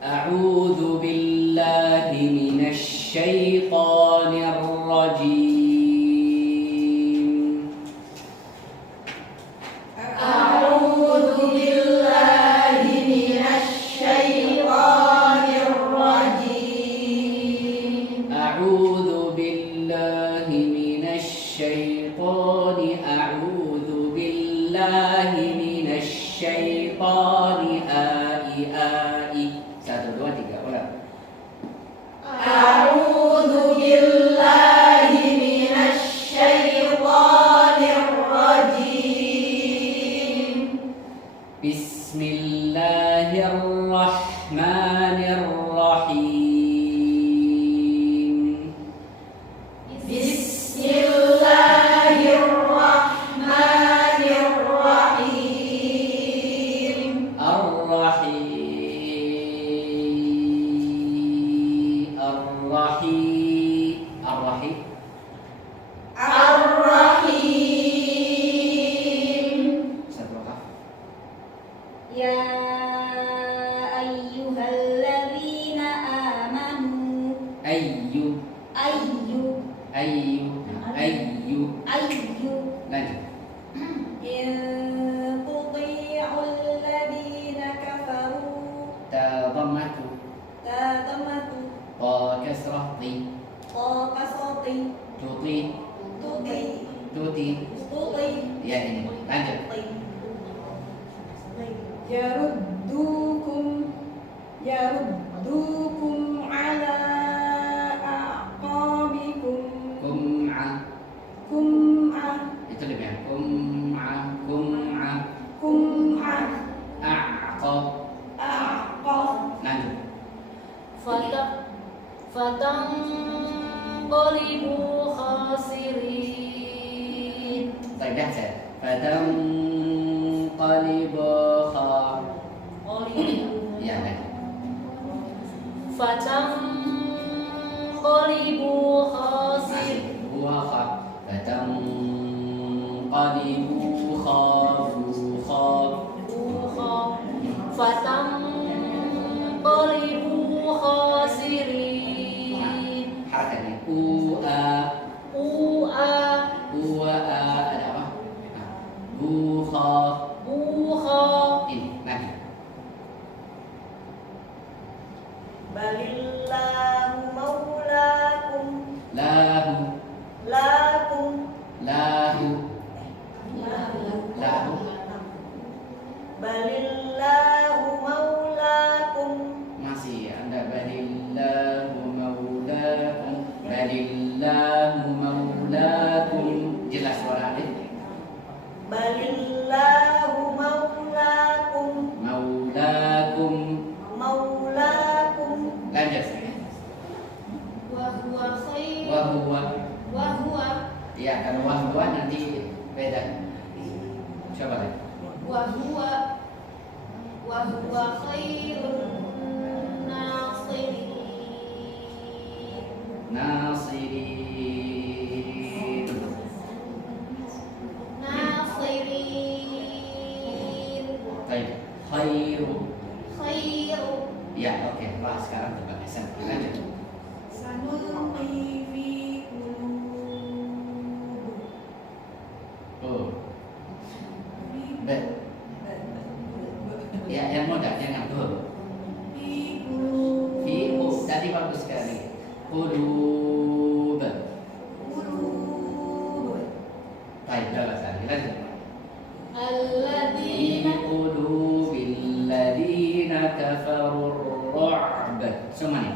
A'udzu billahi minasy syaithanir rajim. A'udzu billahi minasy syaithanir rajim. A'udzu billahi minasy syaithani a'udzu billahi minasy syaithani ai. 1 2 3 ulang. A'udzu billahi minasy syaithanir rajim. Bismillahirrahmanirrahim. Bismillahirrahmanirrahim. Ar-Rahim. Satu wakaf. Ya ayyuhalladzina amanu. Ayyu. Ayyu. Lanjut. In tuti'ul ladzina kafaru. Tadhammatu. Tadamatu. Ta kasrah ti. Qasati. Tuti. Tuti. Ya ini. Lanjut. Yaruddukum ala aqabikum. Kum'a. Itu lebih ya. Kum'a. A'qab. Lanjut. Fatanqalibu khasirin. Tidak saya. Fatanqalibu ya kan. Fatanqalibu khasirin. Huwa kha. Fatanqalibu Fatanqalibu khasirin. Harakatnya ada apa? Bukha. Ini lagi. Balillahu maulakum. Lahu. Balillahu maulakum. Masih Anda balillahu maulakum. Jelas suara adik. Balillahu maulakum. Lanjut. Wa huwa Ya, kalau wahwa nanti beda. Coba lihat. wa huwa khairun nasirin. Nasirin. Baik. Khairu. Ya, oke. Wah, sekarang coba Hasan. Lanjut. Sanulqi fi Oh. Ya, yang mudah, jangan tuh. Fi tadi bagus sekali. Qulub. Baik, bagus sekali. Lanjut. Fi Alladzina qulubil ladzina kafarur ru'b. Semuanya.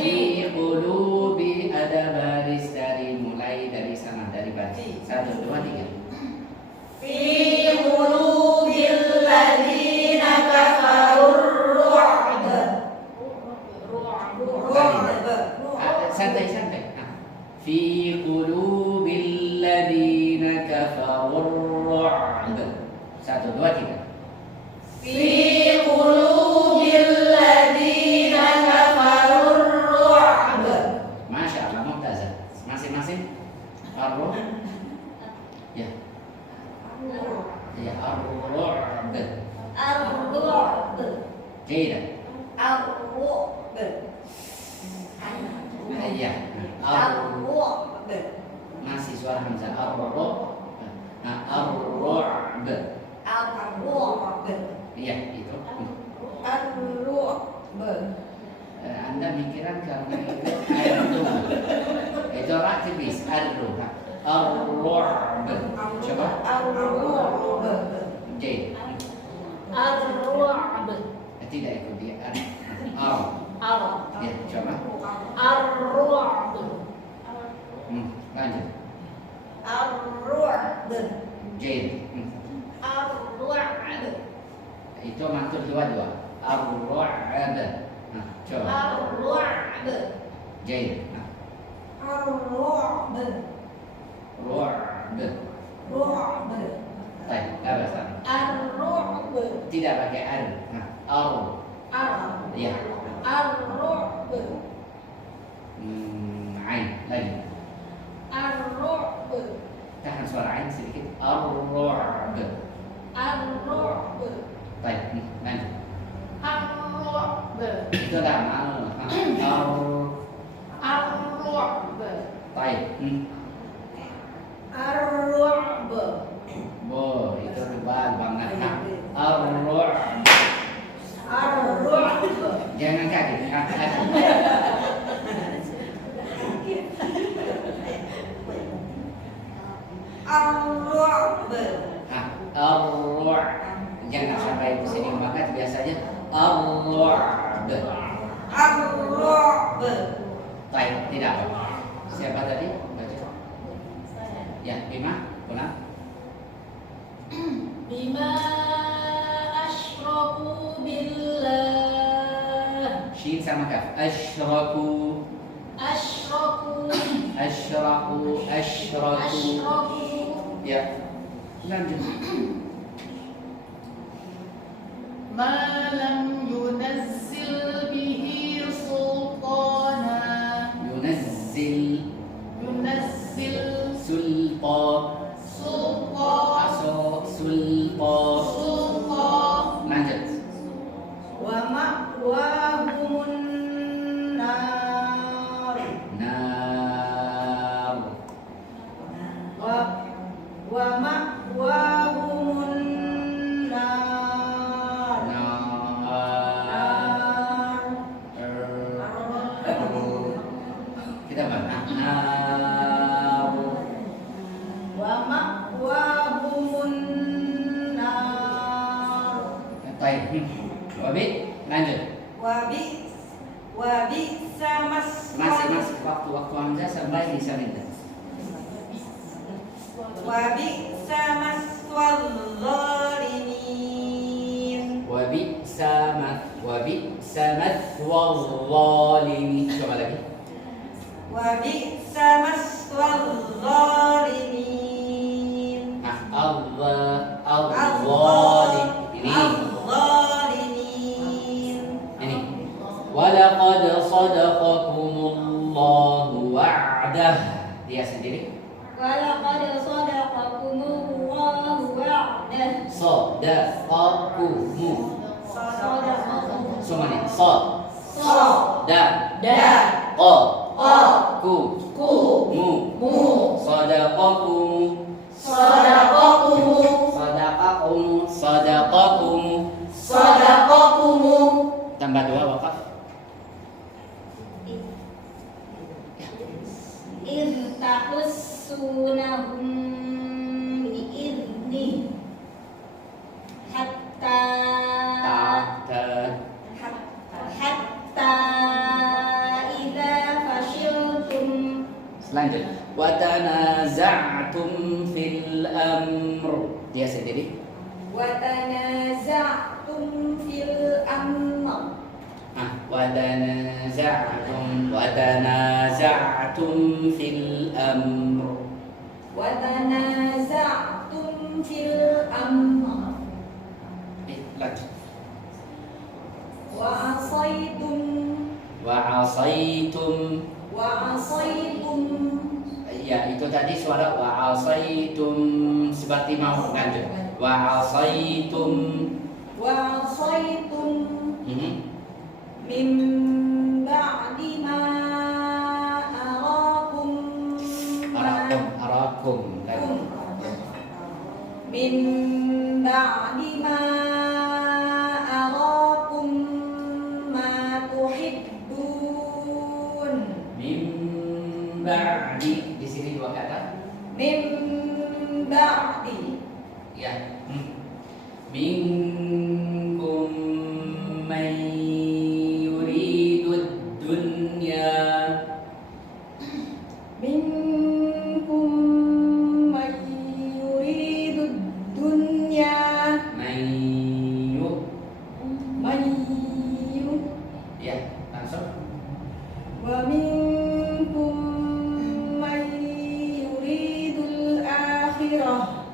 Fi qulubi ada baris dari mulai dari sana dari baris. 1 2 3. fi qulubil ladzina kafarur ru'b. Santai. Fi qulubil ladzina kafarur ru'b. 1 2 3. Fi qulubil ladzina kafarur ru'b. Masya Allah, mumtazah. Masing-masing ar-ru'b. Ya. Ya, ar-ru'b. Ar-ru'b. Tidak. Ar-ru'b. Iya. Ar-ru'b. Masih suara hamzah. Ar-ru'b. Nah, ar-ru'b. Ar-ru'b. Iya, itu. Ar-ru'b. Anda mikiran karena itu ar-ru'b. Itu rak tipis. Ar-ru'b. Ar-ru'b. Coba. Ar-ru'b. J. Ar-ru'b. Tidak ikut dia. Ar. Ar. Ya, coba. Ar-ru'b. Lanjut. Ar-ru'b. J. Ar-ru'b. Itu mantul dua-dua. Ar-ru'b. Nah, coba. Ar-ru'b. J. Nah, Ar-ru'b. ru'b. Ru'b. Baik, apa sama? Ar-ru'b. Tidak pakai ar. Nah, ar. Ar. Ya. Ar-ru'b. Ain. Lagi. Ar-ru'b. Tahan suara ain sedikit. Ar-ru'b. Ar-ru'b. Baik, lanjut. Ar-ru'b. Itu dah mal. Ar. Ar-ru'b. Baik. Ar-ru'b. Bo, itu tebal banget. Nah, ar-ru'b. Ar-ru'b. Jangan kaget. Nah, lanjut. Ar-ru'b. Nah, ar-ru'b. Jangan sampai sini banget biasanya ar-ru'b. Ar-ru'b. Baik, tidak apa. Siapa tadi? Baca. Ya, Bima, pulang. Bima asyraku billah. Shin sama kaf. Asyraku. Asyraku. Asyraku. Asyraku. Asyraku. Ya. Lanjut. Ma lam yunazzil bihi sultana. Yunazzil. Yunazzil Sulta. sultan. Aso. Sulta. Sultan. Lanjut. Wa ma'wahumun nar. Nar. Wa ma'wahumun nar. Nar. Kita mana? Nar. Wa ma'wahumun nar. Baik. Wabi, lanjut. Wa bi'sa Masih waktu Hamzah sampai bisa minta. Wa bi'sa maswal zalimin. Wabi samat wallini. Coba lagi. Wa bi'sa maswal zalimin. Nah, Allah ini. Al-zalimin. Ini. Walaqad sadaqakumullahu wa'dah. Dia sendiri. Walaqad sadaqakumullahu wa'dah. Sadaqakumu. Sadaqakum. Semuanya. So. Da. Da. Qa. Qa. Ku. Ku. Mu. Mu. Sadaqakumu. Sadaqakumu. Sadaqakumu. Sadaqakumu. Tambah dua wakaf. In tahussunahum bi'idnih hatta hatta idza fashiltum. Selanjut. Wa tanaza'tum fil amr. Dia sendiri. Wa tanaza'tum fil amr. Wa tanaza'tum fil amr. Wa tanaza'tum fil amr. Lanjut. Wa asaitum. Wa asaitum. Wa asaitum. Ya, itu tadi suara wa asaitum seperti mau lanjut. Wa asaitum. Wa Min ba'di ma arakum Arakum. Min ba'di ma arakum ma tuhibbun. Min ba'di. Di sini dua kata. Min ba'di. Ya. Minkum man yuridud dunya. Minkum man yuridud dunya. Man Ya, langsung. wa minkum man yuridul akhirah.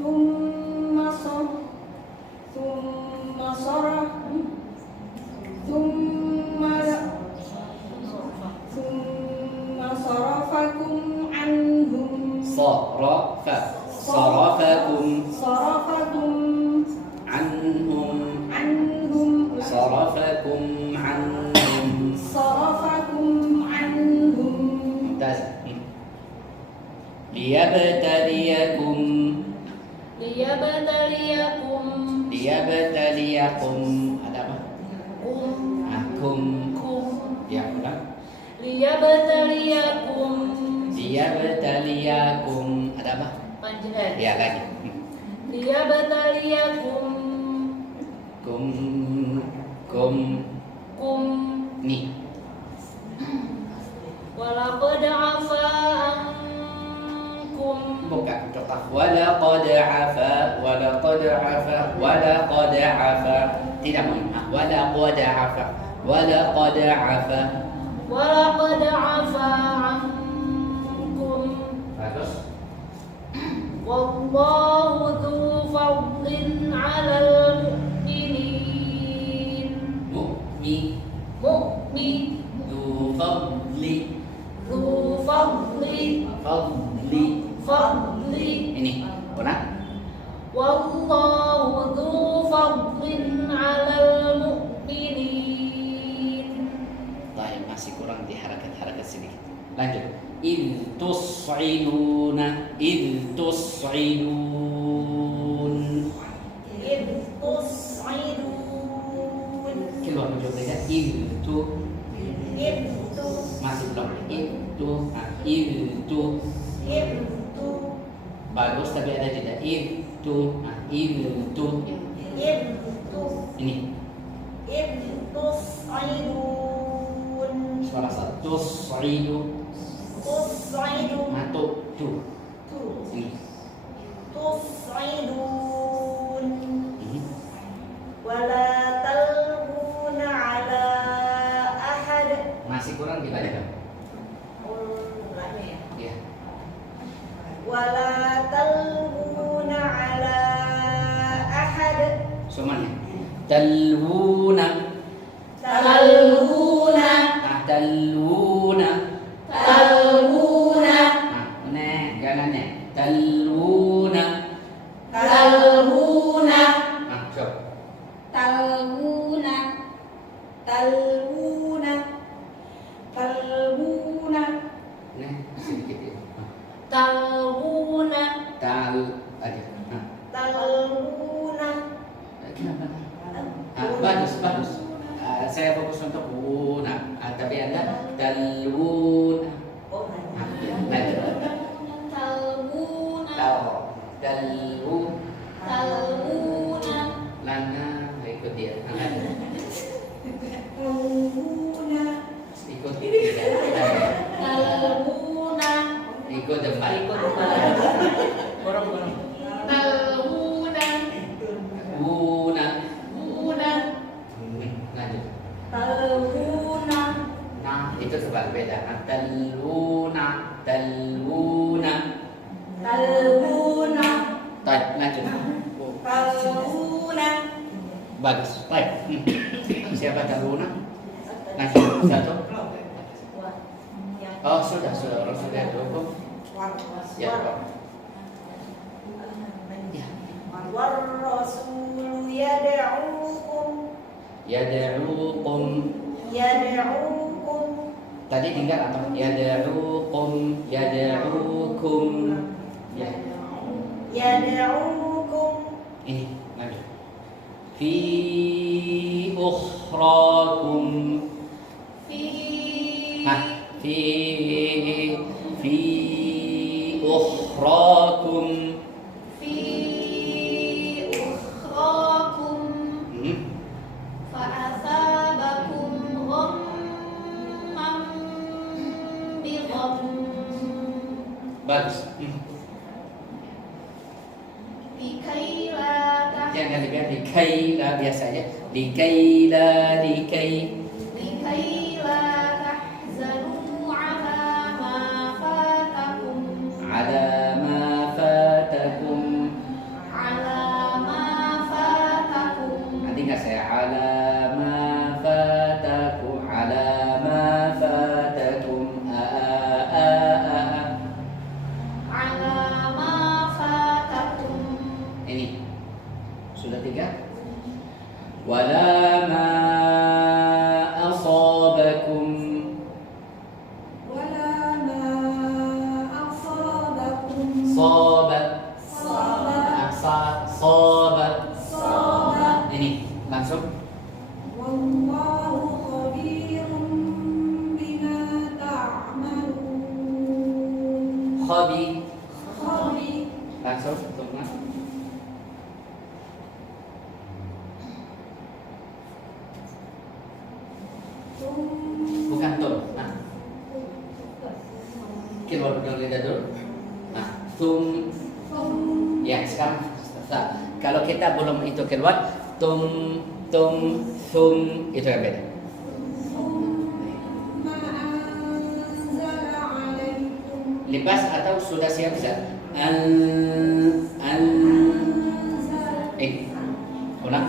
Thumma sarafakum anhum. Sarafakum anhum. Mumtaz. Liyabtaliyakum. Ada apa? Kum. Ya, ulang. Liyabtaliyakum. Ada apa? Ya, lagi. Kum. Nih. Walaqad afa ankum. Buka contoh. Walaqad afa. Tidak mau. Walaqad afa. Walaqad afa ankum. Bagus. Wallahu dzu fadlin 'alal mu'minin. Mu'min. Du fadli. Ini. Ulang. Wallahu dzu fadlin 'alal mu'minin. Baik, masih kurang di harakat sedikit. Lanjut. Id tus'iduna. Keluar hujung lidah. Masih belum. Itu. Bagus, tapi ada jeda. Itu. Ini. Suara satu. Tus'idu. Matu. Ini. Ini. Wala talbuna ala ahad. Masih kurang dibaca. Ulangnya ya. Ya. Wala talbuna ala ahad. Semuanya. Talwuna. Talbuna. Talwuna. Talbuna. Nah, jalannya. Talwuna. Talbuna. Masuk. Talbuna. Nah, sedikit ya. Talbuna. Tal aja. Talbuna. Kenapa? Bagus. Saya fokus untuk una. Tapi Anda talwuna. Oh, Lanjut. Talbuna. Talbuna. Lana ikut dia. Talbuna. Ikut dia. Talbuna. Ikut depan. Borong. Talbuna. Una. Lanjut. Talbuna. Nah, itu sebab beda. Talwuna. Talbuna. Lanjut. Talbuna. Bagus. Baik. Siapa talwuna? Lanjut. Satu. Oh, sudah. Orang sudah cukup. Ya, Pak. Ya. War rasulu yad'ukum Yad'ukum. Yad'ukum. Tadi tinggal apa? Yad'ukum, yad'ukum. Ya. Yad'ukum. Ini lanjut. Fi ukhrakum. Nah, fi ukhrakum. fi ukhrakum fa'asabakum ghamman bi ghamm. Bagus. Likaila Jangan dibiar dikaila biasa aja. Likaila, likaila tahzanu ala ma fatakum ala ma fatakum. ala ma fatakum Nanti nggak saya ala ma fatakum, ala ma fatakum. ala ma fatakum. Ini sudah 3. Wala ma asabakum. Wala ma asabakum. Sabat. Sabat. Sabat. Sabat. Ini langsung. Wallahu khabirun bima ta'malun. Khabi. Khabir. Langsung Tukna. Bukan tum. Nah, keluar dari lidah dulu. Nah, tum. Ya, sekarang kalau kita belum itu keluar, tum, thum itu yang beda. Thumma anzala alaikum. Lepas atau sudah siap bisa? Ulang.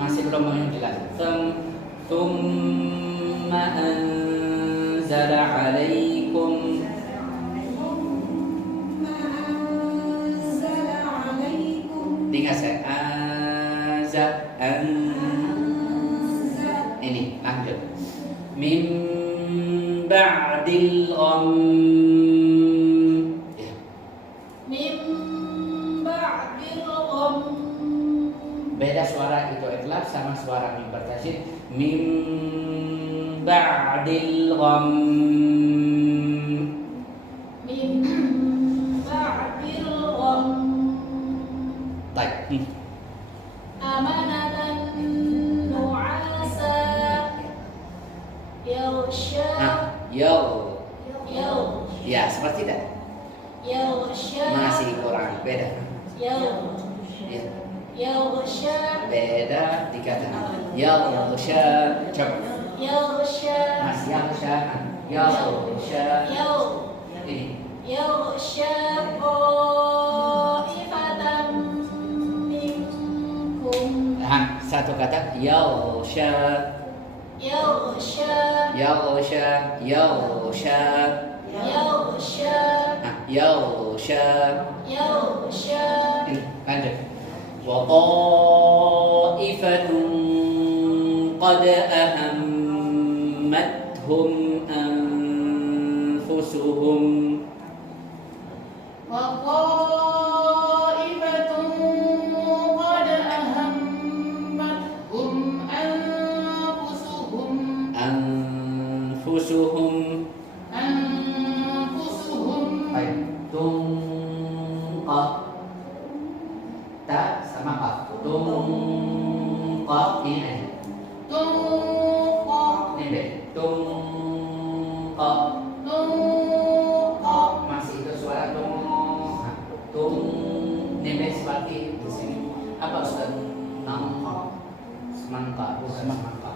Masih belum jelas. Thumma anzala alaikum. Dengar saya. Ini lanjut. Min ba'dil gham. Ya. Min ba'dil gham. Beda suara itu ikhlas sama suara mim bertasyid. Min ba'dil gham. Min ba'dil gham. Baik. Amanatan nu'asa yaghsha Yo. yaghsha Ya, seperti tidak. Masih kurang beda. Ya. yaghsha Beda dikatakan. Yaghsha. Coba. yaghsha Mas yaghsha. Yaghsha. Ini. yaghsha qa'ifatan minkum Satu kata yaghsha. yaghsha Yaghsha. Yaghsha. yaghsha Yaghsha. yaghsha Ini lanjut. Wa ta'ifatun qad ahammathum anfusuhum. wa qa'ifatun qad ahammathum Anfusuhum. Baik. Tungqa. Ta sama qaf. Tungqa ini aja. Ini deh. Tungqa. Masih itu suara tung. Tung. Ini deh seperti di sini. Apa Ustaz? Nangqa. Semangka, bukan semangka.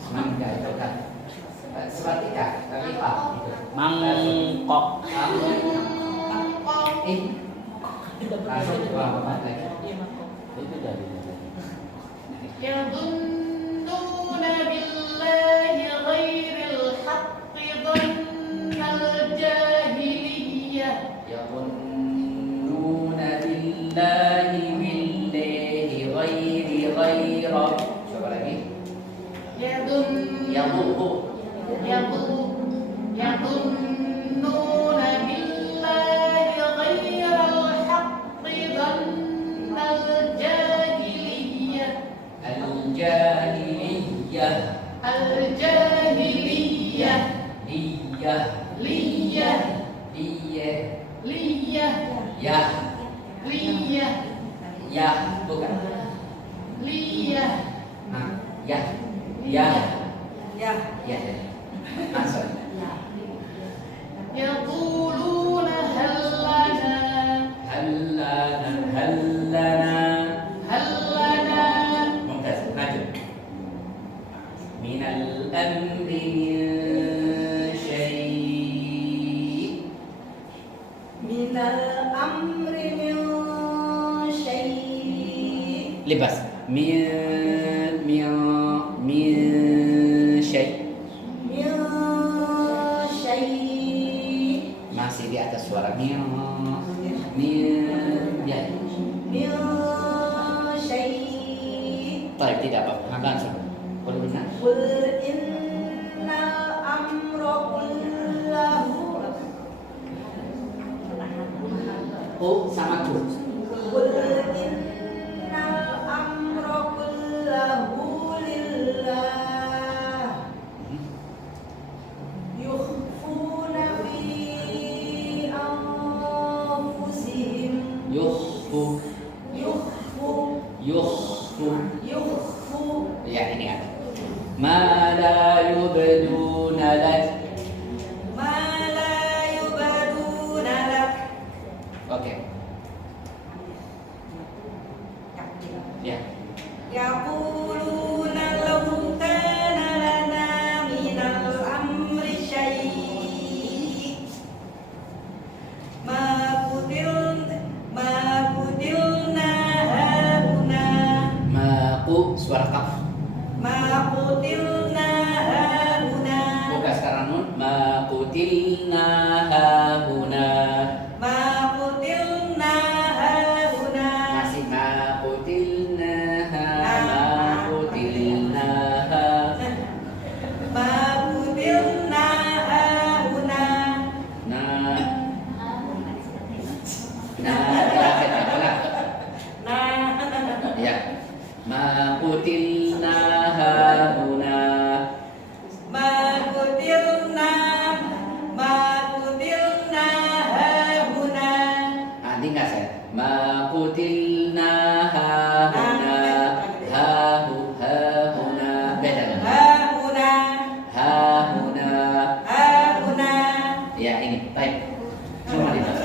Semangka itu kan. Seperti kah? Tapi pak. Mangkok. Langsung dua lagi. Itu dari. yadhunnuna billahi ghairil haqqi dhannal jahiliyah يظنون بالله بالله غير يظنون بالله غير الحق ظن الجاهلية الجاهلية الجاهلية لية لية لية لية ya لية ya bukan لية nah, ya ya Ya. ya answer يقولون هل لنا hal lana hal lana هل لنا ممتاز maju minal amri min syai' Minal amri min syai'. libas min syai' Min syai'. masih di atas suara min ya Min syai'. Taib tidak apa-apa maka answer kuluna Qul innal amra kullahu. oh sama ku Qul innal amra kullahu lillah. Yukhfuna fi anfusihim. yukhfu Yukhfu ya ini ada ma la yubduna lak ma la yubaduna lak. oke ya Yaquluna law kana lana minal amri syai' ma qutilna hauna. ma'u suara kaf Ma qutilna hauna. buka sekarang nun ma'utilna hahuna Ma qutilna hauna. masih ma'utilna ma'utilna Ma qutilna hauna. nah terakhir apa lah Nah, ya ma'utilna hahuna ma qutilna hauna. tinggal saya ma'utilna hahuna hahuna beda kan Hauna. hahuna Hauna. ya ini baik semua lihat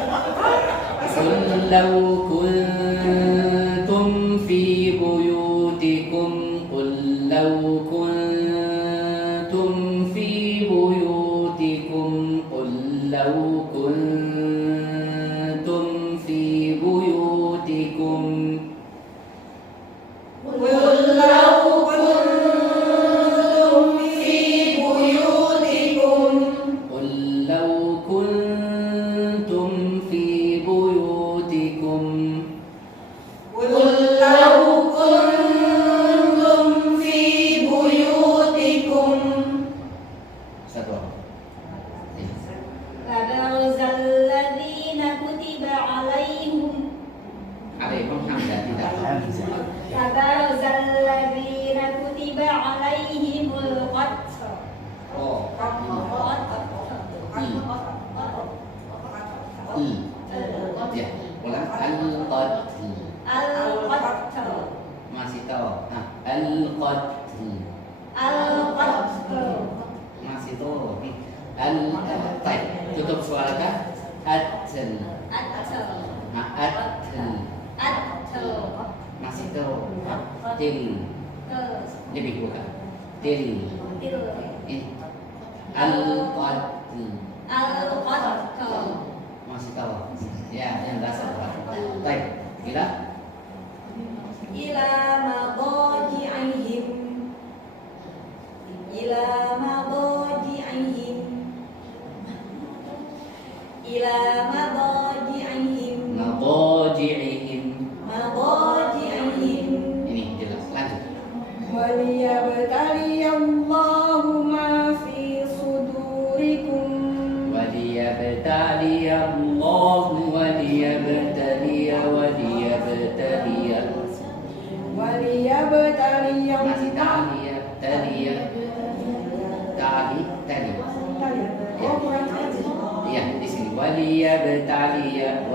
qul law kuntum fi buyutikum qul law kuntum fi buyutikum qul law kuntum fi buyutikum Qul law kuntum fi buyutikum. qul law kuntum fi buyutikum Qul law kuntum fi buyutikum. satu Tabarazal ladzina kutiba alaihim alaihim hamzah tidak Tabarazal ladzina kutiba alaihimul qatl oh ya ulang al-qatl Al-qatl masih tahu nah al-qatl Al-qatl masih tahu al-qatl tutup suara kah atl Atl nah atl Atl masih tahu til lebih bukan til ini al-qatl Al-qatl masih tahu ya yang dasar baik gila Ila madaji'ihim. Ila madaji'ihim. Ila madaji'ihim. madaji'ihim Madaji'ihim. ini jelas lanjut Waliyabtaliyallahu ma Masih tali ya. Iya, di sini waliyabtaliya.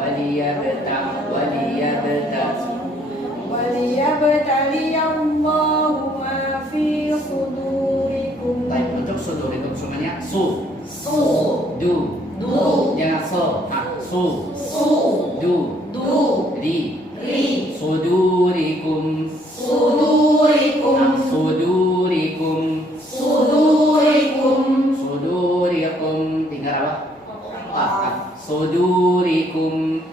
Baik, untuk sudurikum semuanya su. Du. Jangan so. Du. Ri. Sudurikum. Sudurikum. Tinggal apa? Sudurikum.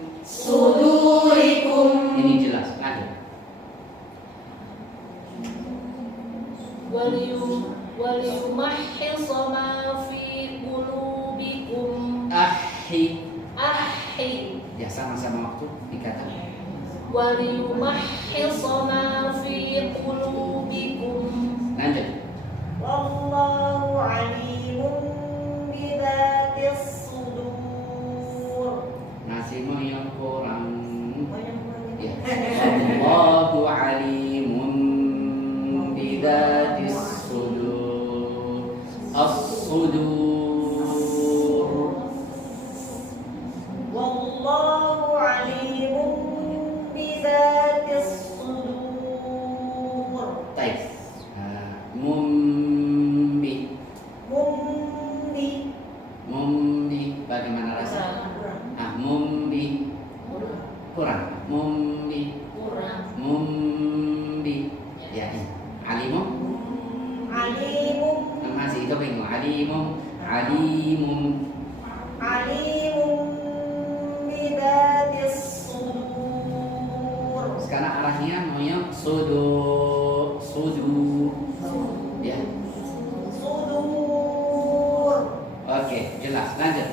Ini jelas. Lanjut. وليمحص ما في قلوبكم Ya, sama-sama waktu dikatakan. وليمحص ما في قلوبكم Lanjut. Wallahu alimun bidatis sudur. Masih mau yang kurang. Ya. Allahu alimun bidatis sudur. As-sudur. Wallahu alimun bidatis sudur. Baik. Mumbi. Bagaimana rasa? Mumbi. Kurang. Mumbi. Ya. Alimun. Masih itu bingung. Alimun. Bidatis sudur. Sekarang arahnya maunya sudu. Ya. Sudur. Oke, jelas. Lanjut.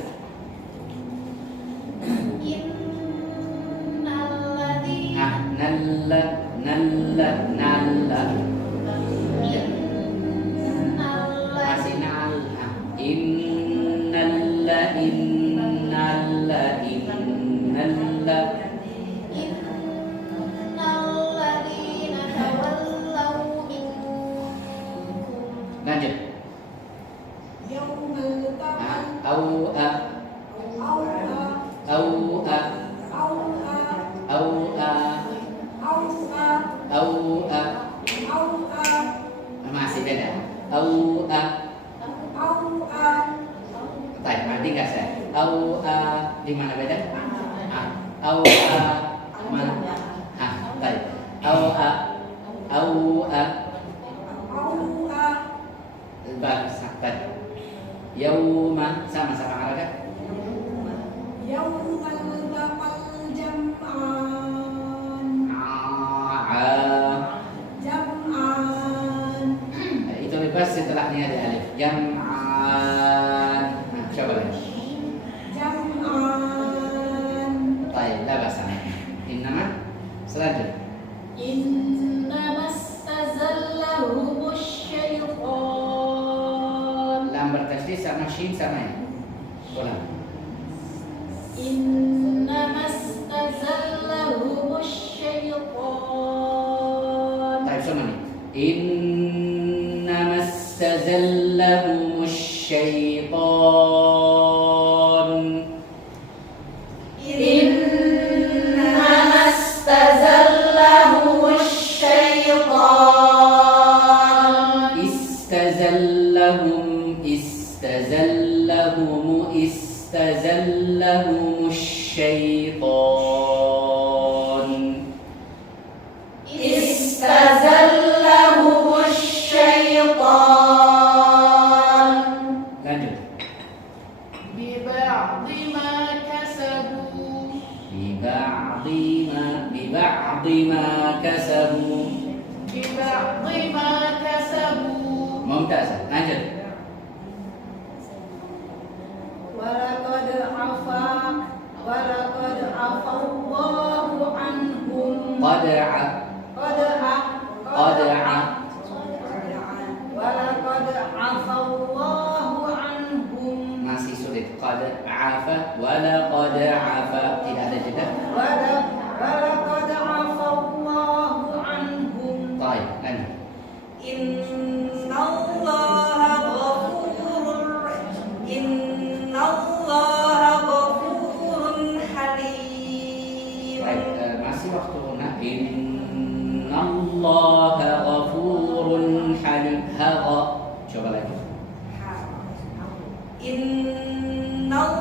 Nalla. Ya. Masih nal. Innalla. Lanjut. Masih beda. Baik, nanti nggak saya. Di mana beda? Mana? Baik. Bagus, baik. Yauma sama-sama harakat. Itu bebas setelahnya ada alif. Jam'an. Coba lagi. Baik, dah bahasa. Innama selanjutnya. Lam bertasydid sama shin sama ya. Ulang. Baik, sama nih. Innamastazallahumush syaitan. Istazallahumush syaitan. Lanjut. Biba'di ma kasabu. Biba'di ma kasabu. Mumtaz. Lanjut. Masih sulit. Qad afa wala qad afa. Tidak ada jeda. Innallaha ghafurun halim. Haqa. Coba lagi. Innallaha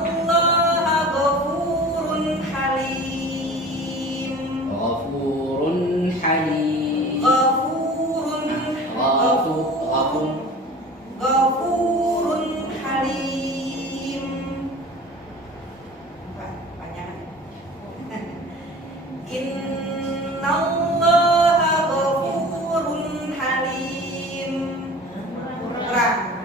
ghafurun halim. Ghafurun halim. Ghafurun Ghafurun halim. Banyak. Innallaha ghafurun halim. Kurang.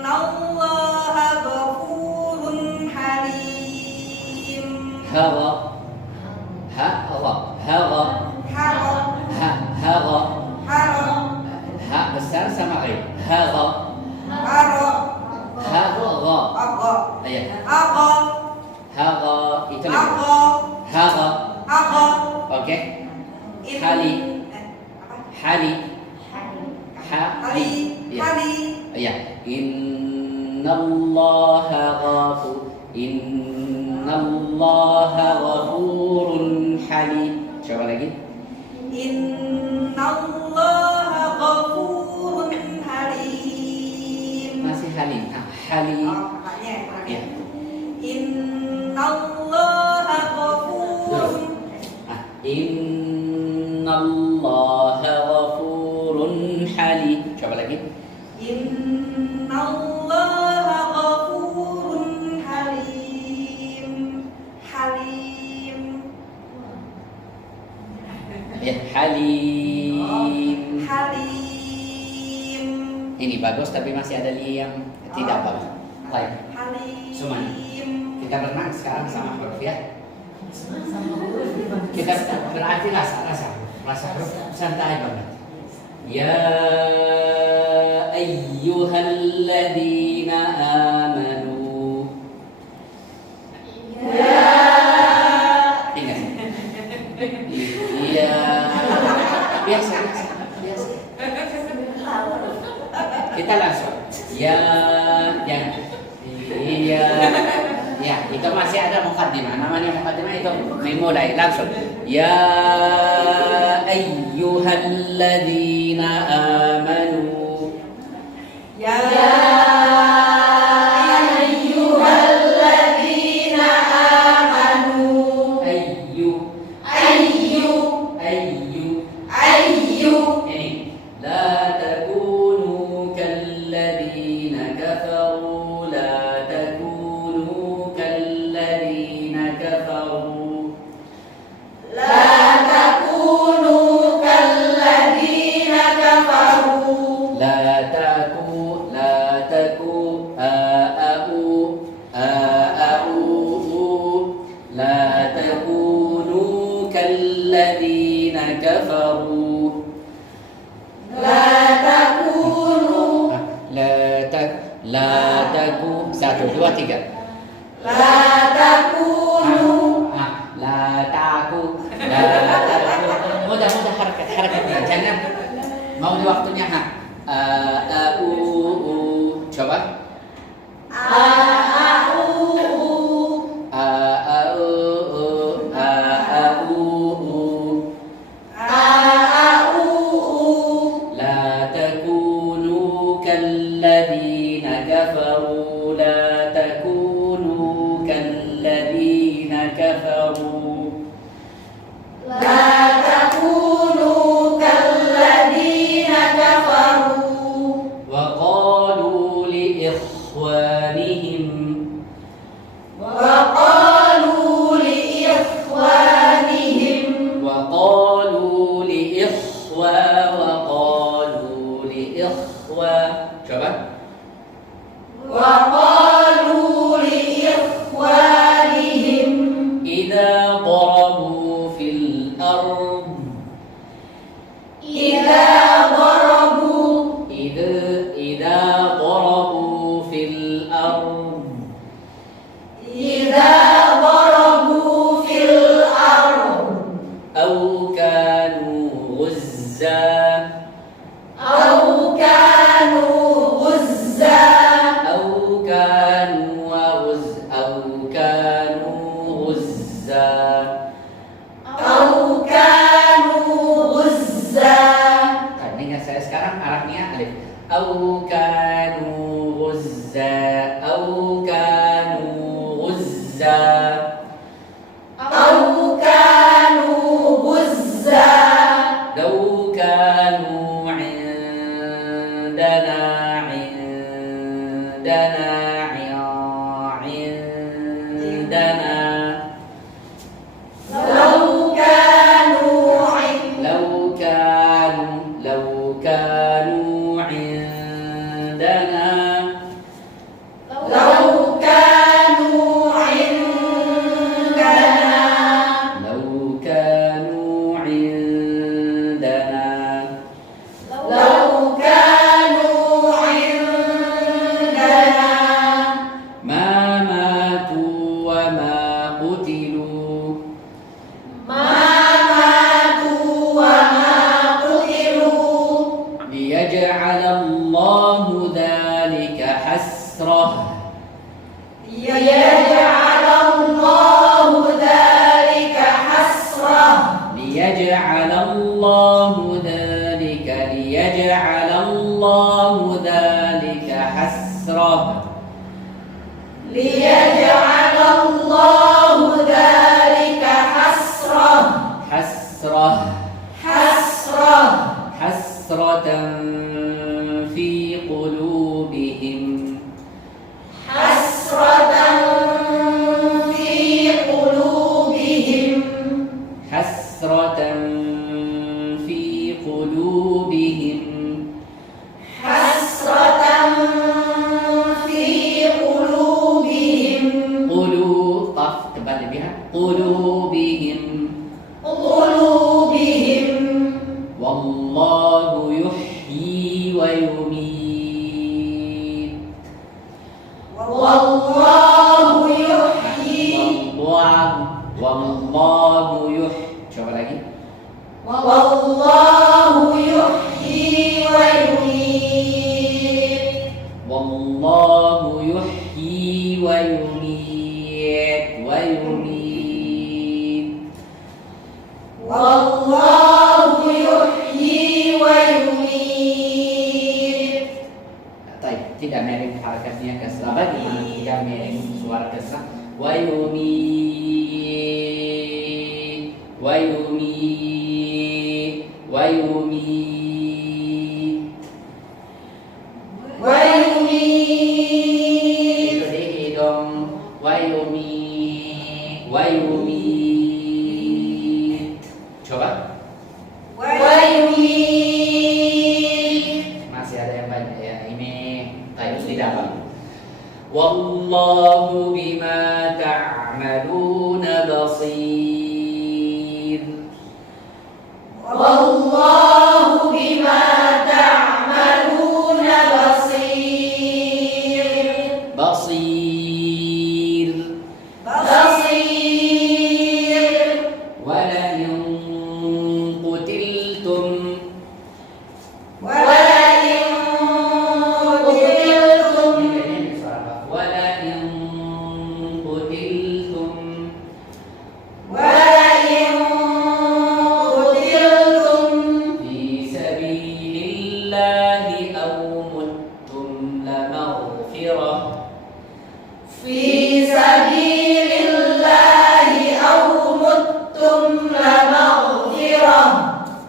Innallaha ghafurun halim. Haqa. Haqa. Haqa. Haro. Haqa. Haro. Ha besar sama ghaib. Haqa. Haro. Haqa. Agha. Ayat. Agha. Haqa. Itu lagi. Agha. Haqa. Agha. Oke. In- Hali. Apa? Hali. Hali. Ya. Hali. Ya. Innallaha ghafur. Innallaha ghafurun halim. Coba lagi. Innallaha ghafurun halim. Masih halim. Halim. Oh, kakaknya. Ya. Innallaha ghafurun. Innallaha ghafurun halim. Coba lagi. Innallaha ghafurun halim. Halim. Ya, halim. Halim. Ini bagus tapi masih ada yang tidak bagus. Baik. Halim. Semuanya. Kita berenang sekarang sama huruf ya. Kita berarti rasa huruf santai banget. Ya ayyuhalladzina amanu. Ingat. Iya. Biasa. Kita langsung. Ya, jangan. Iya. Ya, itu masih ada mukaddimah. Namanya mukaddimah itu dimulai langsung. Ya ayyuhalladzina amanu. Ya ayyuhalladzina amanu. Ayyu. Ini. La takunu kalladzina kafaru. La takunu kalladzina kafaru. La takunu kalladzina kafaru. La taku la takunu kalladzina kafaru. La taku 1 2 3. La takunu. La taku. Mudah harakatnya jangan mau di waktunya coba la takunu kalladzina kafaru. La takunu kalladzina kafaru. La takunu kalladzina kafaru. أو كانوا غزا. Ingat saya sekarang Arabnya alif. Au kanu ghuzza, au kanu ghuzza. أو كانوا غزا. لو كانوا عندنا لو كانوا عندنا لو كانوا عندنا لو كانوا عندنا لو كانوا عندنا ما ماتوا وما قتلوا ما ماتوا وما قتلوا ليجعل الله ذلك حسرة ليجعل الله ذلك حسرة ليجعل الله ذلك حسرة ليجعل الله ذلك حسرة حسرة في قلوبهم حسرة في قلوبهم حسرة في قلوبهم حسرة في قلوبهم قف kembali biha قلوبهم قلوبهم والله يحيي ويميت والله يحيي والله coba lagi والله يحيي ويميت والله يحيي ويميت والله يحيي ويميت. طيب tidak miring harakatnya kasrah bagaimana tidak miring suara kasrah ويميت ويميت ويميت ويميت itu di hidung ويميت coba ويميت. masih ada yang banyak ya ini harus didapat wallahu bima ta'maluna basir والله بما تعملون بصير. basir بصير. ولئن قتلتم ولئن قتلتم ولئن قتلتم ولئن قتلتم في سبيل الله أو متم لمغفرة في سبيل الله أو متم لمغفرة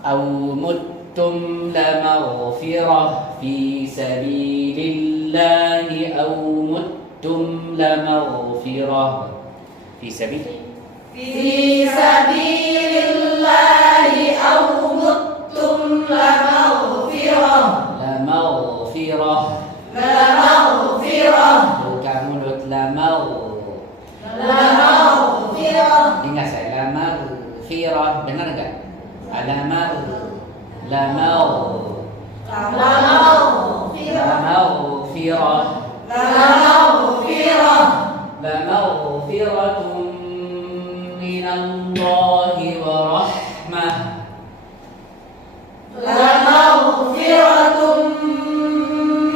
أو متم لمغفرة في سبيل الله أو متم لمغفرة في سبيل في سبيل الله أو متم لمغفرة لمغفرة لمغفرة bukan mulut لمغفرة. ingat saya lamaghfirah benar enggak lamaghfirah لمغفرة لمغفرة لمغفرة من الله ورحمة لمغفرة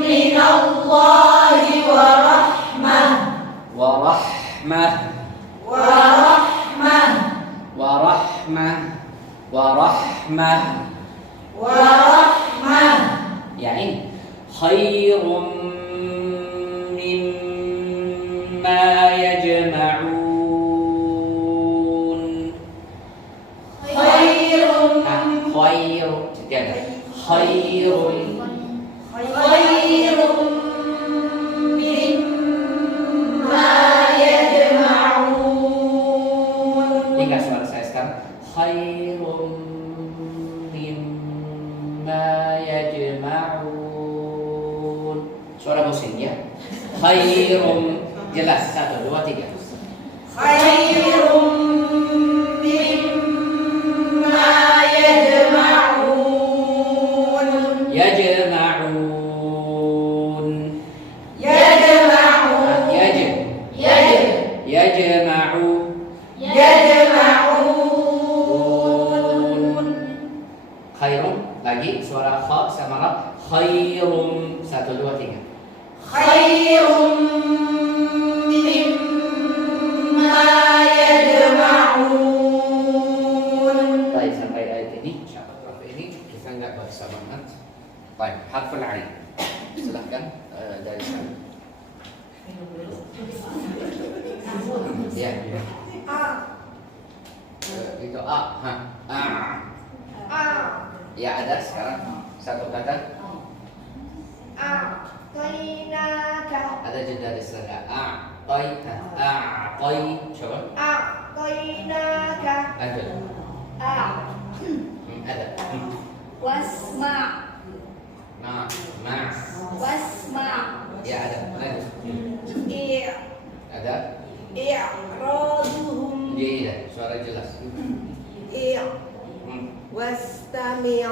من الله ورحمة ورحمة ورحمة warahmah. ورحمة Ya ini khairum mimma yajma'un. خير Khairum jaga. Khairum خير مما يجمعون. Ingat suara saya sekarang. Khairum mimma yajma'un. Suara pusing ya. Khairum jelas 1 2 3. خير مما يجمعون. Yajma'un. يجمعون Yajma'u. يجمعون. Khairum lagi suara kha sama ra. Khairum 1 2 3. خير مما يجمعون. Baik, sampai ayat ini, sampai ini kita nggak bahasa banget. Baik, harful ain. Silahkan dari sana. Ya. Itu a, a. Ya ada sekarang satu kata. أعطيناك Ada jeda di sana. A, toi, coba. أعطيناك Lanjut. Ada. واسمع Ma. واسمع Ya ada. Lanjut. Ada. إعراضهم Jeda. Suara jelas. واستمع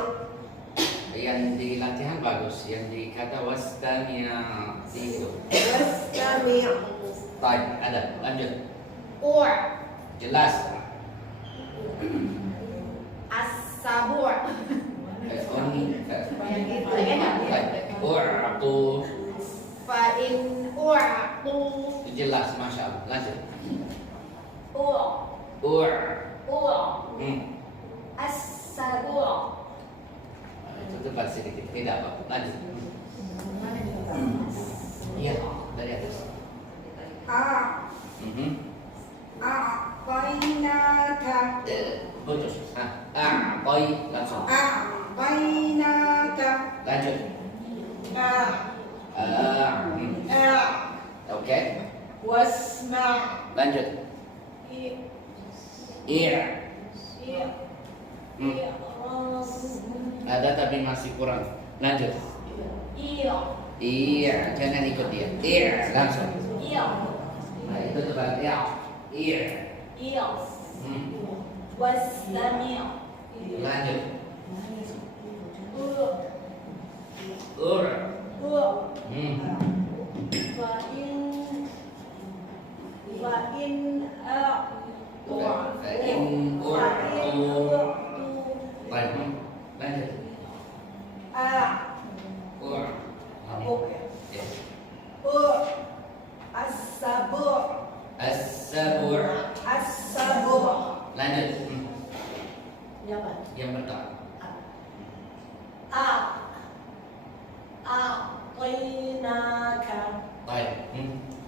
Yang di latihan bagus, yang di kata wastami'a itu. واستمع Baik, ada. Lanjut. Jelas. السبع Urqu. فإن أعطوا Jelas, masya Allah. Lanjut. السبع Itu tepat sedikit, tidak apa. Lanjut. Iya, dari atas. أعطيناك Putus. Koi langsung. أعطيناك Lanjut. Oke. واسمع Lanjut. Ada tapi masih kurang. Lanjut. Iya, jangan ikut dia. Langsung. Nah, itu tepat. واستمع Lanjut. فإن Lanjut. السبع As-sabur. السبع Lanjut. Yang pertama. أعطيناك Baik.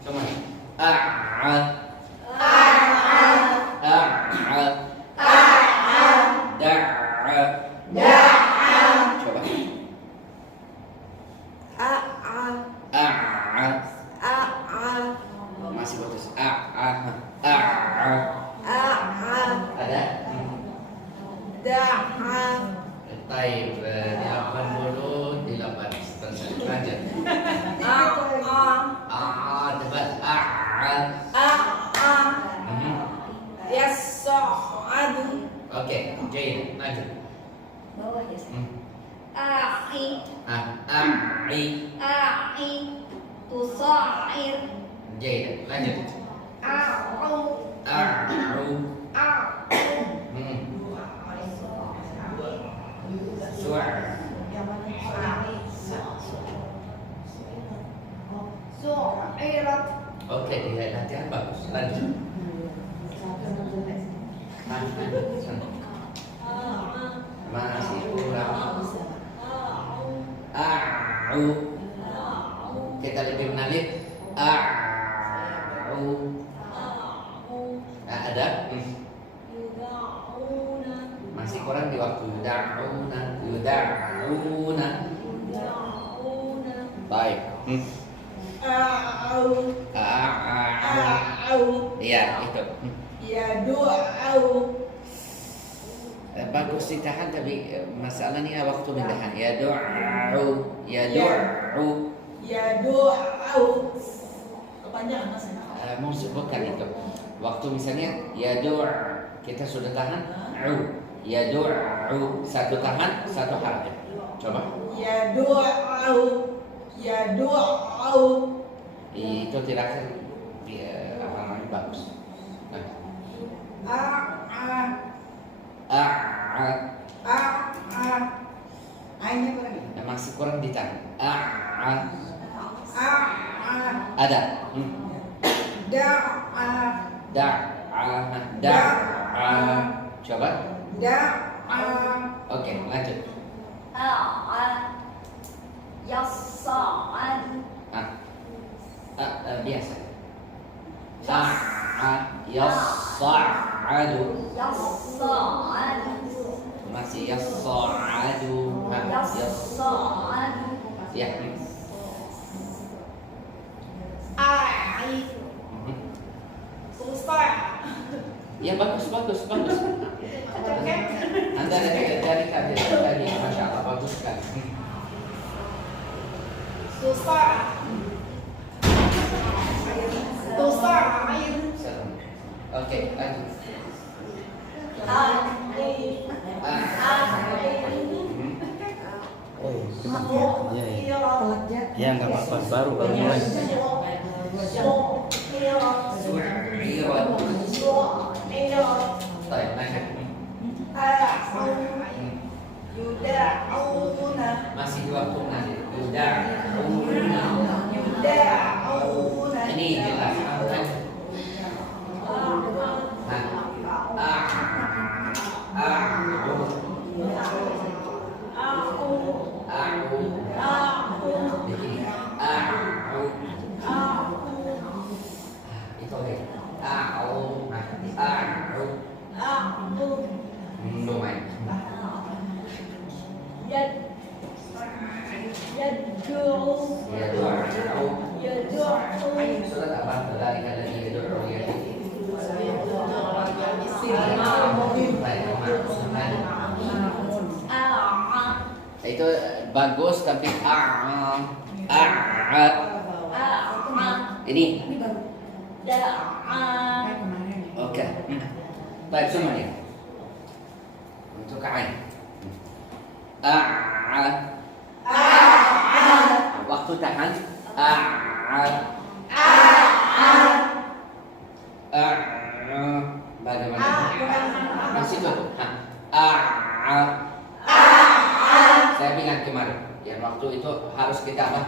Coba. Coba. Masih putus. Ada? Baik, dilakukan dulu, dilakukan. Lanjut. Debat. يصعد Oke, Jaya, lanjut. bawah ya tusair Jaya, lanjut. Suara. su'irat Oke, dia latihan bagus. Lanjut. Kita lebih mengalir. Nah, ada. Masih kurang di waktu yuda'una. Baik. Iya, itu. Bagus ditahan tapi masalahnya waktu ditahan. Kepanjangan Mas. Mau sebutkan itu. Waktu misalnya kita sudah tahan. Satu tahan, satu harga. Coba. Itu tidak apa-apa bagus. Masih kurang ditahan. Ada. Coba. Oke, lanjut. Biasa. Yassa'adu. Masih yassa'adu. Ya. Ya bagus. Anda dari tadi, masya Allah bagus sekali. Oke, lanjut. Ya nggak apa-apa, baru mulai. Baik, lanjut. Masih di waktu nanti. Ini jelas. Itu oke. Lumayan. Surat apa? Dari itu bagus tapi ini oke. Baik semuanya. Untuk kain. Waktu tahan. Bagaimana? Masih tutup. Saya bilang kemarin, ya waktu itu harus kita apa?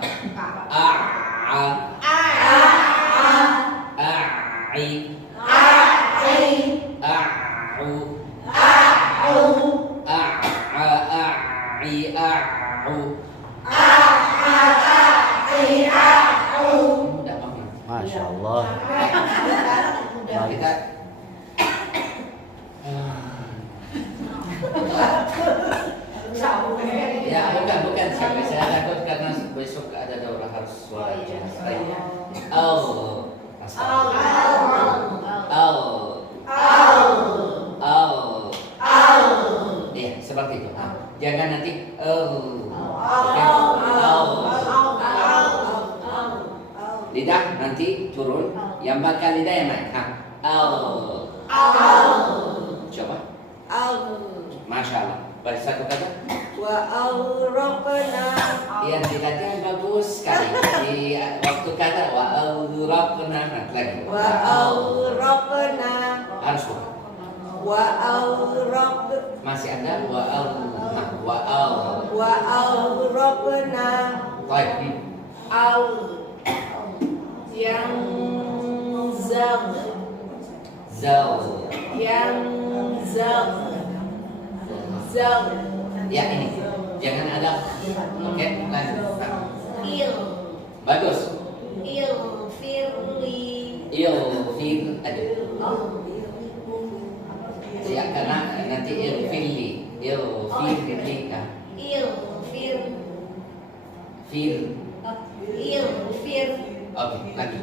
Masya Allah. Kita ya bukan sampai saya takut karena besok ada daurah harus suara. Iya, seperti itu. Jangan nanti lidah nanti turun, yang bakal lidah yang naik. Coba. Masya Allah. Baik, satu kata. Iya, tidaknya bagus sekali. Di waktu kata lagi. Harus masih ada baik. Yang zam Ya ini jangan ada. Oke, lanjut. Il. Bagus. Ilfirli. Ilfil. Aduh. Ya, karena nanti ilfili. Ilfili. Ilfir. Fil. Ilfir. Oke, lagi.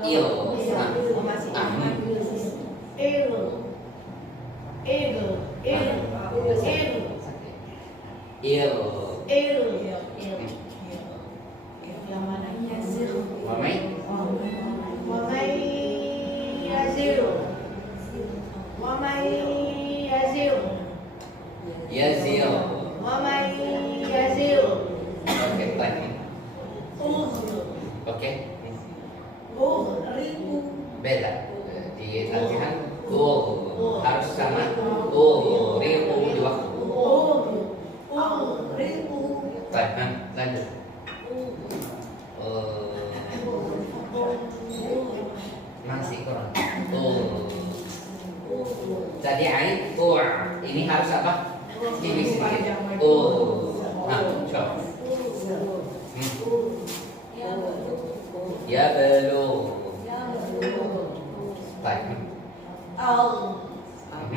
Il. Il. Il. Il. Yang mana? Mamai. Wamai yazil. Wamai yazil. Yazil. Wamai yazil. Oke, lagi. Oke. Ribu. Beda di latihan. Harus sama. Ribu di waktu. Ribu. Baik, lanjut. Masih kurang. Tadi ain. Ini harus apa? Ini sedikit. Nah, coba. Ya belum. Baik.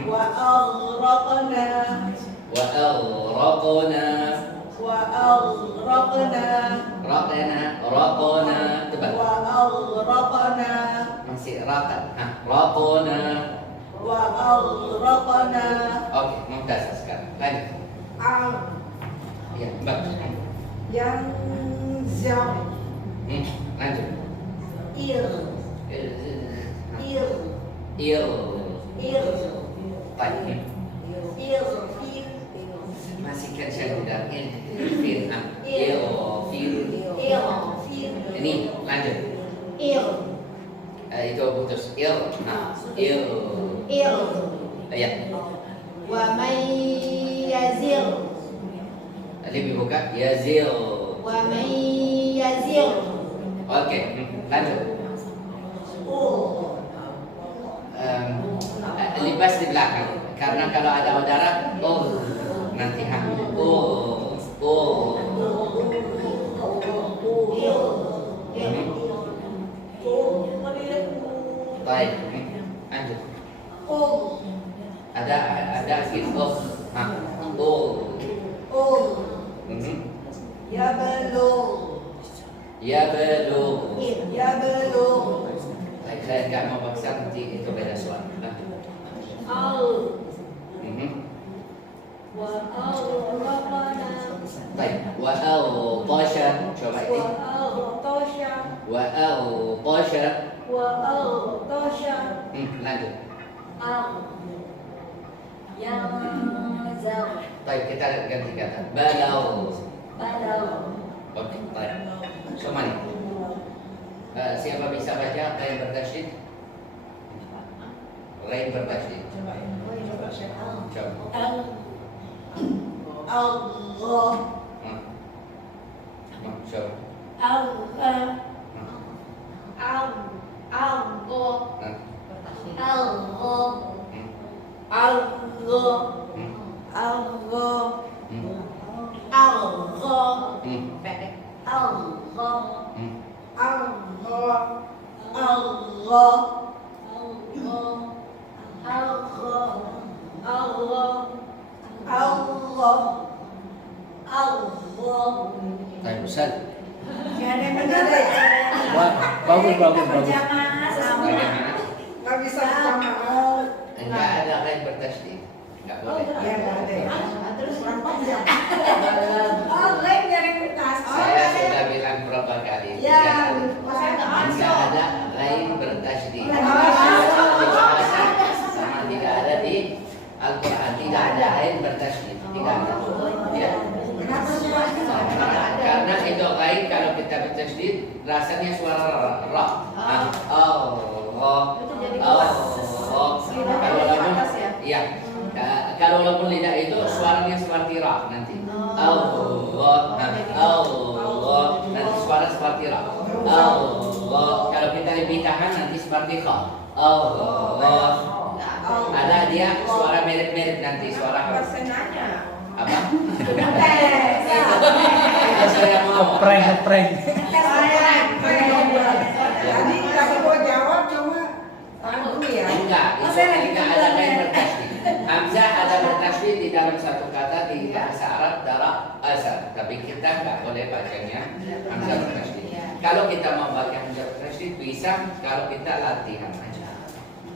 Wa aghraqna. Wa aghraqna. Wa aghraqna. Raqna. Tebak. Wa aghraqna. Masih raqan. Raqna. Wa aghraqna. Oke, mumtaz sekarang. Lanjut. Ya, bagus. Yang zam. Lanjut. Il. Il. Baik. Il. Masih kan saya tidak fil. Ini lanjut. Itu putus. Il. Ya. Wa may yazil. Lebih buka. Yazil. Wa may yazil. Oke, lanjut. Libas di belakang. Karena kalau ada udara, nanti Baik, lanjut. Ada gitu. Ya belum. Saya nggak mau paksa, nanti itu beda suara. Baik, tasha. Coba ini. Tasha. Lanjut. Baik, kita ganti kata. Balau. Oke, baik. Semua nih. Siapa bisa baca Rain bertasydid? Rain bertasydid. Coba. Allah. Coba. Baik, Ustaz. Wah, bagus. Bagaimana? Nggak bisa berjamaah. Enggak ada Rain bertasydid. Enggak boleh. Ya nggak ada ya. Terus berapa jam? Lain dari kertas. Saya sudah bilang berapa kali. Ya, Saya nggak enggak masuk. ada Rain bertasydid. Oh. Sama tidak ada di Al-Quran. Tidak ada Rain bertasydid. Tidak ada. Ya. Karena itu Rain kalau kita bertasydid rasanya suara ra. Allah. Kalau lamun ya. Kalau lamun lidah itu suaranya seperti ra nanti. Allah. Nanti suara seperti ra. Allah. Kalau kita lebih tahan nanti seperti kha. Allah. Ada dia suara mirip-mirip nanti suara. Apa? Tes. Itu saya mau. Prank. Tadi kamu mau jawab cuma tangguh ya. Enggak, itu tidak ada yang bertasydid. Hamzah ada bertasydid di dalam satu kata di bahasa Arab darab asal, tapi kita nggak boleh bacanya Hamzah bertasydid. Kalau kita mau baca Hamzah bertasydid bisa kalau kita latihan aja.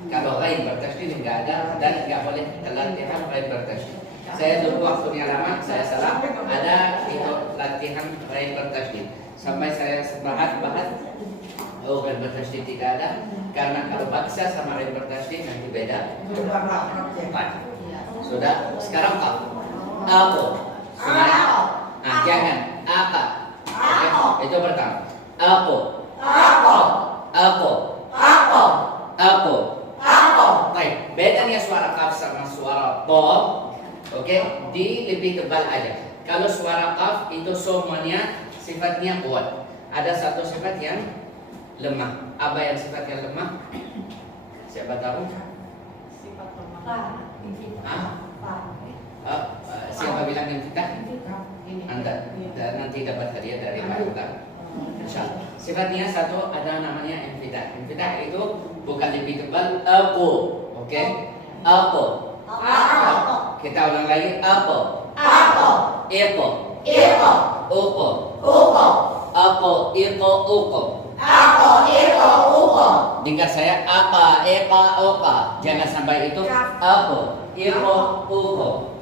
Kalau lain bertasydid nggak ada dan nggak boleh kita latihan lain bertasydid. Saya dulu waktunya lama saya salah ada itu latihan lain bertasydid sampai saya bahas oh lain bertasydid tidak ada karena kalau baksa sama lain bertasydid nanti beda. Baik. Sudah sekarang aku sudah jangan apa itu pertama aku baik bedanya suara kaf sama suara po. Oke, di lebih tebal aja. Kalau suara kaf itu semuanya sifatnya kuat. Ada satu sifat yang lemah. Apa yang sifatnya lemah? Siapa tahu? Sifat lemah. Siapa bilang yang kita? Anda. Dan nanti dapat hadiah dari Pak Ustaz. Insyaallah. Sifatnya satu ada namanya infidah. Infidah itu bukan lebih tebal aku. Oke? Aku. Kita ulang lagi aku. Eko. Uko. Dengar saya apa eka. Jangan sampai itu aku. Uko.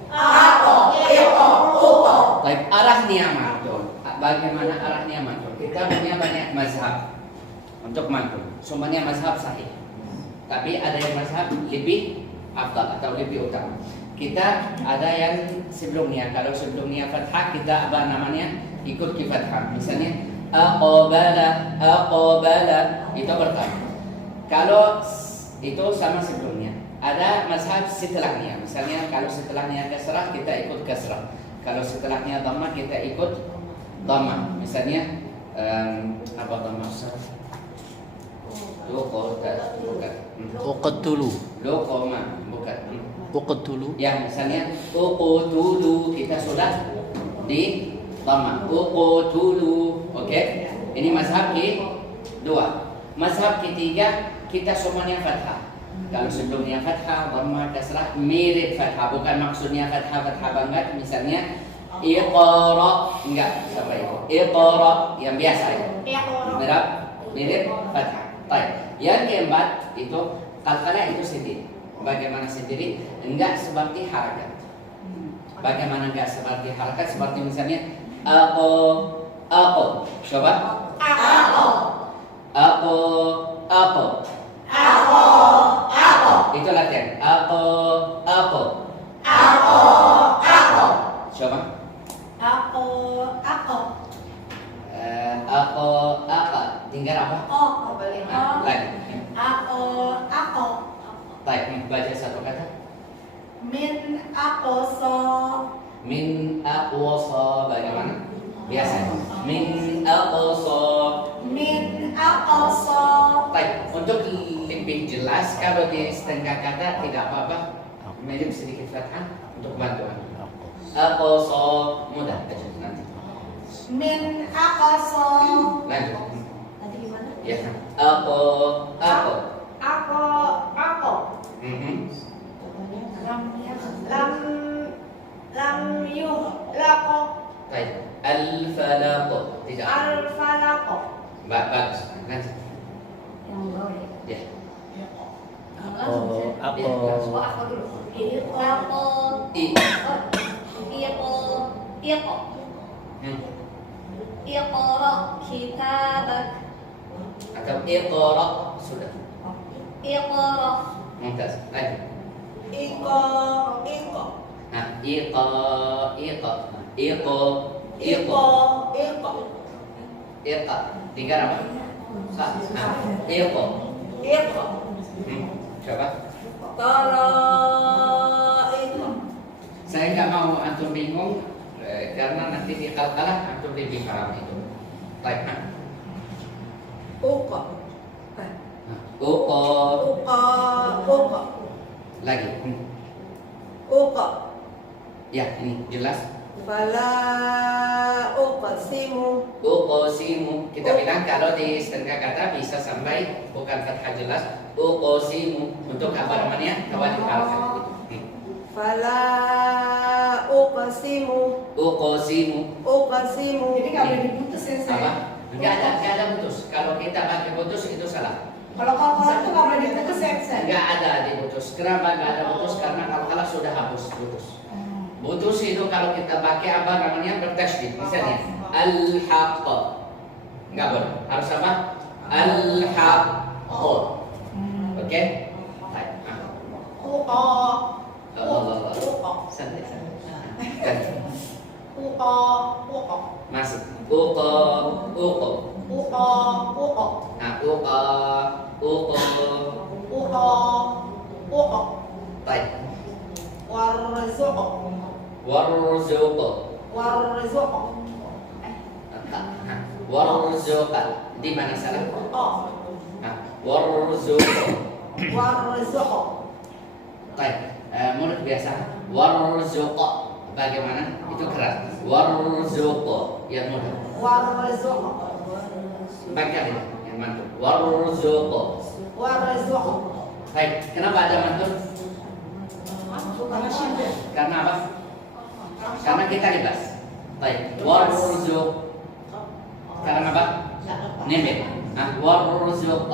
Baik, arahnya mantul. Bagaimana arahnya mantul? Kita punya banyak mazhab untuk mantul. Semuanya mazhab sahih. Tapi ada yang mazhab lebih afdal atau lebih utama. Kita ada yang sebelumnya. Kalau sebelumnya fathah kita apa namanya? Ikut ke fathah. Misalnya aqbala itu pertama. Kalau itu sama sebelumnya. Ada mazhab setelahnya. Misalnya kalau setelahnya kasrah kita ikut kasrah. Kalau setelahnya dhamma kita ikut dhamma. Misalnya apa dhamma? Uqtulu. Bukan. Ya misalnya uqtulu kita sudah di dhamma. Uqtulu. Oke. Ini mazhab kedua. Mazhab ketiga kita semuanya fathah. Kalau sebelumnya fathah, dhamma, kasrah mirip fathah, bukan maksudnya fathah banget. Misalnya iqra enggak sampai itu. Iqra yang biasa ya. Mirip fathah. Baik. Yang keempat itu qalqalah itu sendiri. Bagaimana sendiri? Enggak seperti harakat. Bagaimana enggak seperti harakat? Seperti misalnya aku. Coba. Aku. Itu latihan. Aku. Coba. Aku. Tinggal apa? Lagi. Baik, baca satu kata. Min aqsa. Min aqsa bagaimana? Biasa. Min aqsa. Baik, untuk lebih jelas kalau di setengah kata tidak apa-apa. Mirip sedikit fathah untuk bantuan. Aqsa mudah aja nanti. Min aqsa. Lanjut. Nanti gimana? Ya. Aku. Lam yuhlaq. Baik. Al-falaq. Tidak. Al-falaq. Bagus. Lanjut. Yang bawah ya. Ya. Aku. Aku dulu. Iqra kitabak. atau iqra sudah. Iqra. Mumtaz. Lanjut. Iqa. Nah, iqa. Iqa. Tiga apa? Iqa. Coba. Saya nggak mau antum bingung karena nanti di qalqalah antum lebih paham itu. Baik, nah. Uqa. Lagi. Ya, ini jelas. Fala uqsimu. Uqsimu. Kita bilang kalau di setengah kata bisa sampai bukan fathah jelas. Uqsimu. Untuk apa namanya? Kawat diharapkan. Fala uqsimu. Uqsimu. Uqsimu. Jadi nggak boleh diputus ya saya. Apa? Enggak ada putus. Kalau kita pakai putus itu salah. Kalau itu nggak boleh diputus ya saya. Enggak ada diputus. Kenapa enggak ada putus? Karena kalau sudah hapus putus. Putus itu kalau kita pakai apa namanya bertasydid. Misalnya al-haqq. Enggak boleh. Harus apa? Al-haqq. Oke? Baik. Allah. Santai. Masih. Uqa. Nah, uqa. Baik. Warzuq. Warzuq. Di mana salah? Nah, warzuq. Baik. Mulut biasa. Warzuq. Bagaimana? Itu keras. Warzuq. Ya mudah. Baca ini yang mantul. Warzuq. Baik. Kenapa ada mantul? Karena apa? Karena kita libas. Baik. Warzuq. Karena apa? Nembe. Nah, warzuq.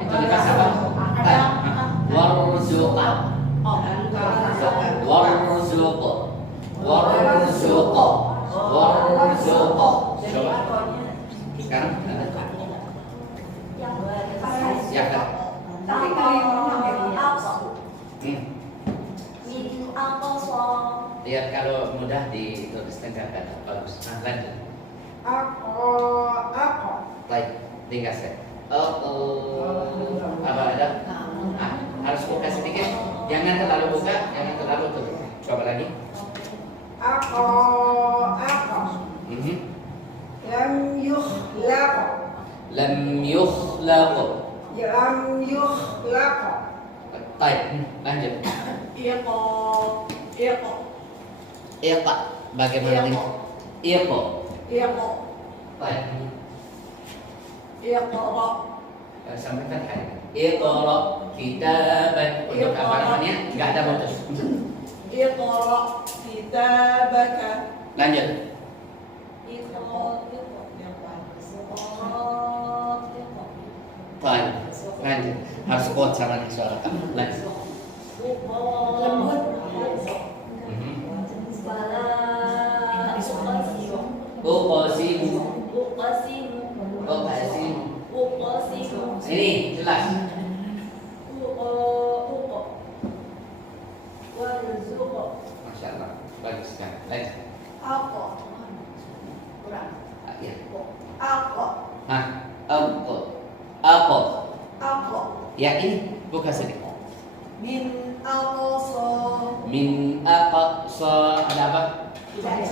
Itu libas apa? Warzuq. Warzuq. Coba. Sekarang ada. Ya kan? Tapi kalau yang Lihat kalau mudah ditulis tengah kata. Bagus. Nah, lanjut. Baik, tinggal saya. Apa ada? Nah, harus buka sedikit. Jangan terlalu buka, jangan terlalu tutup. Coba lagi. Lam yukhlaq. Lam yukhlaq. Lam yukhlaq. Baik, lanjut. Iqa. Bagaimana ini? Iqa. Baik. Sampai fathah. Iqra kitaban. Untuk apa namanya? Enggak ada putus. Lanjut. Baik. Lanjut. Harus kuat sama suara kamu. Lanjut. Uqsimu. Ini jelas. Masya Allah. Bagus sekali. Lanjut. Ya. Apa? Ya ini buka sedikit. Min aqsa. Min aqsa. Ada apa?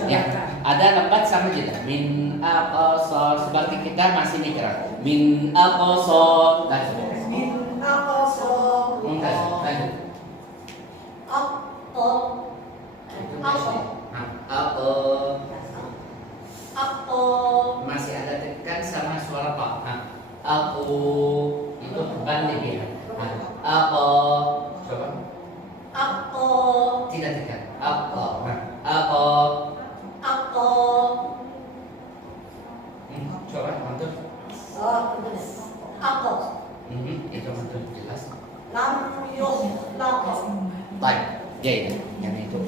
Ya, ada lembat sama kita. Min aqsa. Seperti kita masih mikir. Min aqsa. Lanjut. Min aqsa. Mungkin. Lanjut. Apa? Masih ada tekan sama suara pak. Aku itu balik ya. Apa? Coba. Tidak tekan. Apa? Coba mantul. Itu mantul jelas. Baik. Ya itu. Yang itu.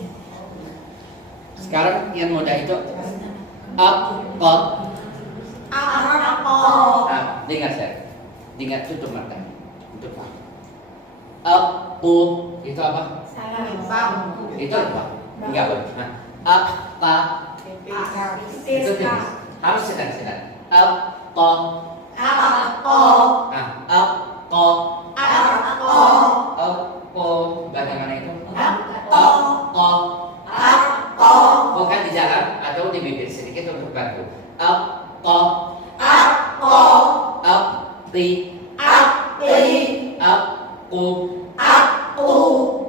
Sekarang yang mudah itu apa? Nah, dengar saya. Dengar tutup mata. Tutup mata. Aku itu apa? Itu apa? Enggak boleh. Nah, apa? Itu tipis. Harus sedang. Apa? Nah, apa? Apa? Bagaimana itu? Apa? Bukan di jalan atau di bibir sedikit untuk bantu. Apa? Apti. Aku.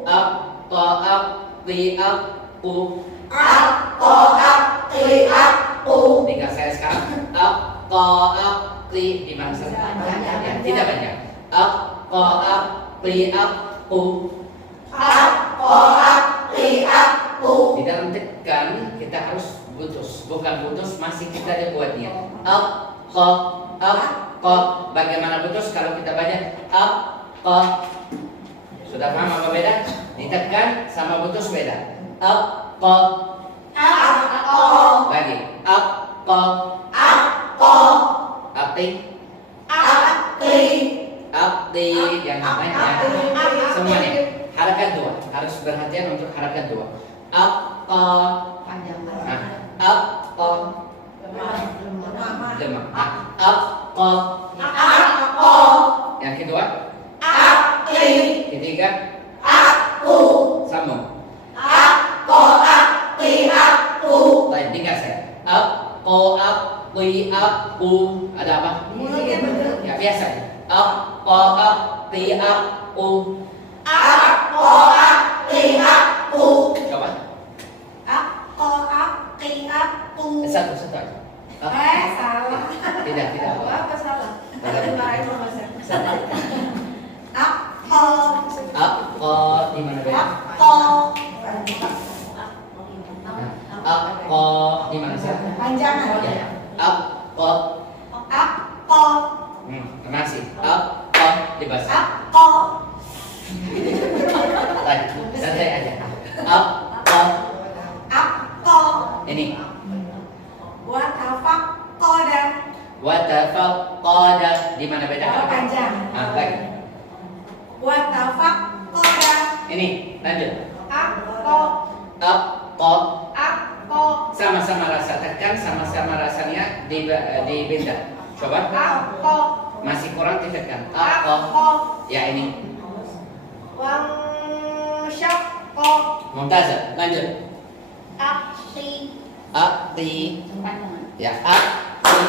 Apa? Apti. aku. Aku, akli, aku. Tinggal saya sekarang. Aku, akli. Di mana saya? Ya, tidak banyak. Aku, akli, aku. Aku, akli, aku. Di dalam tekan kita harus putus, bukan putus masih kita ada buatnya. Aku. Bagaimana putus kalau kita baca aku? Sudah paham apa beda? Ditekan sama putus beda. Aku. Lagi. Aku. Akli. Akli yang namanya semuanya. Harakat dua. Harus perhatian untuk harakat dua. Aku. Aku. Lemah. Aku. Yang kedua. Ketiga. Sambung. Baik, dengar saya. Aku, akli, aku. Ada apa? Ya biasa. Aku, akli, aku. Coba. Satu aja. Salah. Tidak. Apa salah? Ada dimarahin sama saya. Aku di mana beda? Aku di mana sih? Panjangan. Ya. Aku. Masih. Aku di bahasa. Santai aja. Aku. Ini. Watafaqada di mana beda? Panjang. Lagi. Ini lanjut. Aku. Sama-sama rasa tekan, sama-sama rasanya dibenda. Coba. Masih kurang ditekan. Aku. Ya ini. Mumtazah. Lanjut. Akti. Ya. Akti.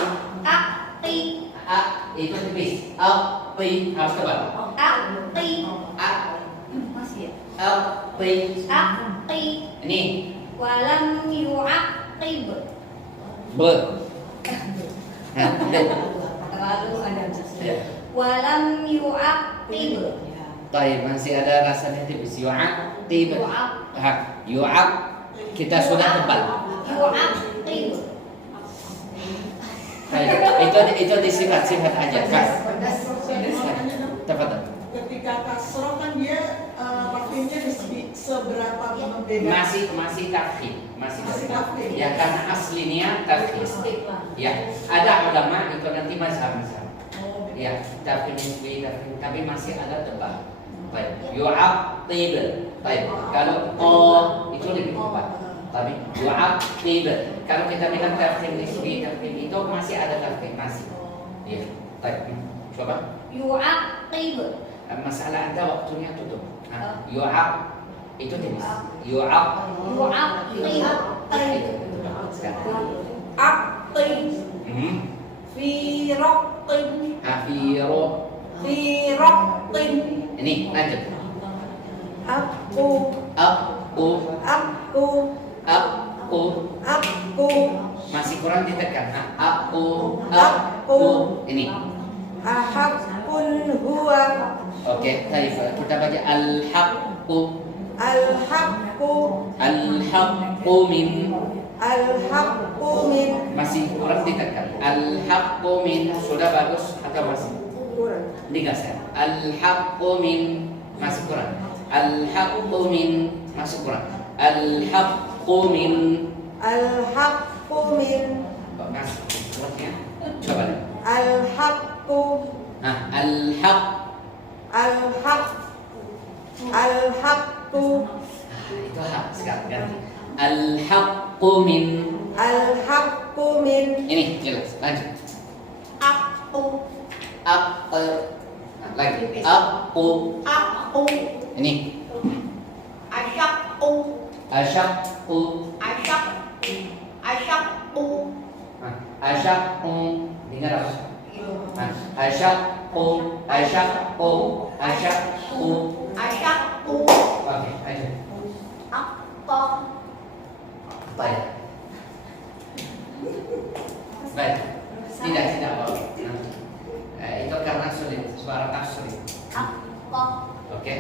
Itu tipis. Akti harus tebal. Akti. Ini. Walam yu'aqib. Ber. Terlalu ada. Ya. Walam yu'aqib. Baik, masih ada rasanya tipis. Yu'aqib. Yu'aq. Kita sudah tebal. Yu'aqib. Baik, itu disifat-sifat aja. Kan? Tafadhal. Ketika kasroh kan dia waktunya seberapa beda? Masih tafkhim, masih tafkhim. Ya karena aslinya tafkhim. Ya, ada ulama itu nanti mazhab. Ya, tafkhim nisbi, tafkhim, tapi masih ada tebal. Baik, yu'aqib. Baik, kalau itu lebih tepat. Tapi yu'aqib. Kalau kita bilang tafkhim nisbi, tafkhim itu masih ada tafkhim, masih. Ya, baik. Coba. Yu'aqib. Masalah Anda waktunya tutup. Yu'aq itu jenis. Yu'aq. Yu'aqib. Itu. Sekarang. Afiro. Ini lanjut. Aku. Masih kurang ditekan. Aku. Ini. Ahakun huwa. Oke, baik. Kita baca al-haqqu. Al-haqqu min. Masih kurang ditekan. Al-haqqu min. Sudah bagus atau masih? Kurang. Tiga saya. Al-haqqu min. Masih kurang. Al-haqqu min. Masih kurang. Al-haqqu min. Masih kuatnya. Coba deh. Al-haqqu. Al-haqq. Itu hak sekarang ganti. Al-haqqu min. Ini jelas. Lanjut. Lagi. Aku. Ini. Asyaqqu. Asyaqqu. Dengar apa? Asyaqqu. Oke, aja. Baik. Baik. Tidak apa. Itu karena sulit, suara tak sulit. Oke.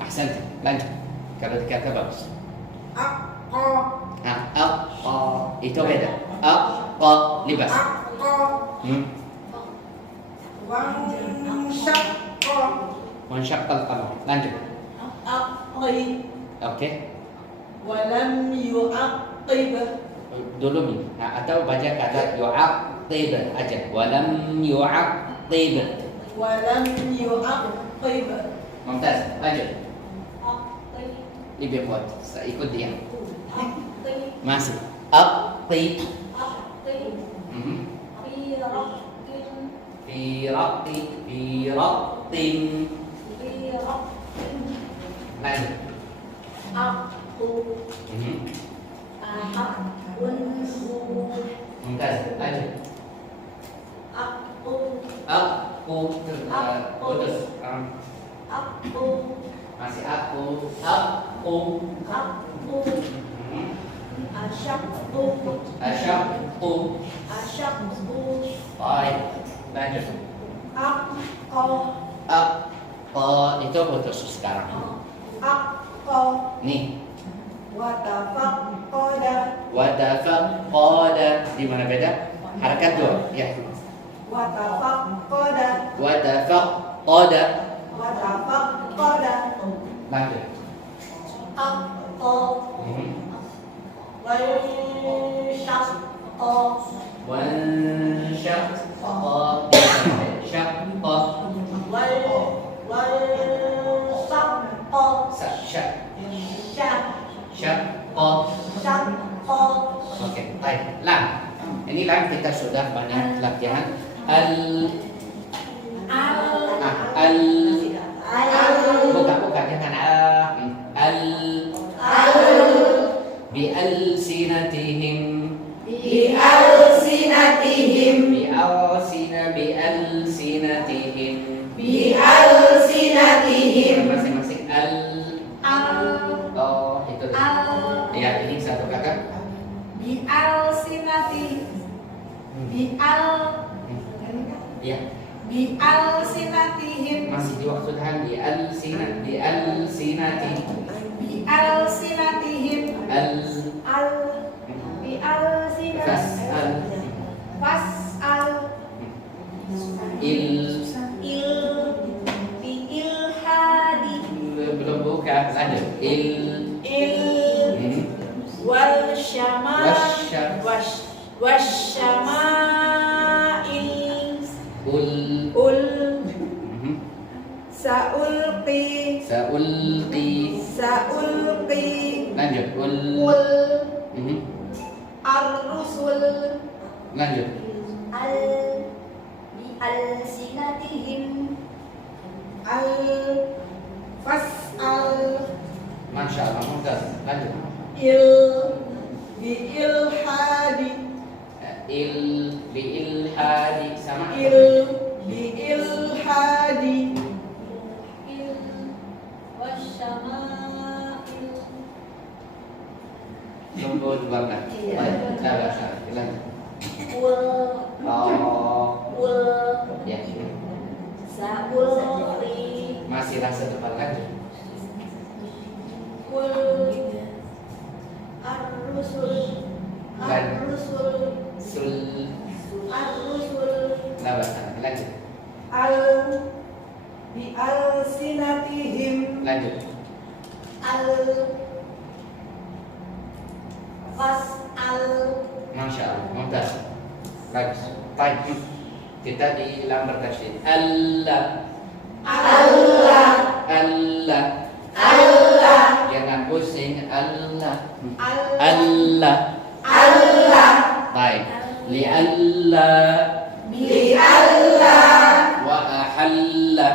Ahsan. Lanjut. Kalau dikata bagus. Aqqa. Nah, aqqa itu beda. Aqqa libas. Aqqa. Wansyaqqa. Wansyaqqal qamar. Lanjut. Aqib Oke. walam yu'aqib Dulu nih. Nah, atau baca kata yu'aqib aja. Walam yu'aqib. walam yu'aqib Mumtaz. Lanjut. Lebih kuat. Saya ikut dia. Masih. Aqib. Fi raqtin. Lanjut. Mumtaz. Lanjut. Aku putus. Masih aku. Asyaqu. Baik. Lanjut. Aqqa itu putus sekarang. Aqqa. Nih. Watafaqqada. Watafaqqada. Di mana beda? Harakat dua. Ya. Watafaqqada. Watafaqqada. Watafaqqada. Lanjut. Wansyaqqa. Syaqqa. Syaqqa. Oke, baik. Lam. Ini lam kita sudah banyak latihan. Buka jangan bi'alsinatihim masing-masing oh itu ya ini satu kata ya Bi'alsinatihim. masih di waktu tahan bi'alsinatihim Bi'alsinatihim. fas'al Fas'al. Bi'ilhadi. belum buka lanjut Wal syama. Wasyam. Wasyama'il. Sa'ulqi. Lanjut Ar-rusul. lanjut Fas'al. Masya Allah mumtaz lanjut bi'ilhadi bi'ilhadi sama bi'ilhadi tunggu dua menit lanjut ya masih rasa depan lanjut lanjut Bi'alsinatihim. lanjut Fas'al. Masya Allah mumtaz bagus baik kita di lambar tasydid Allah jangan pusing Allah baik li'alla wa ahalla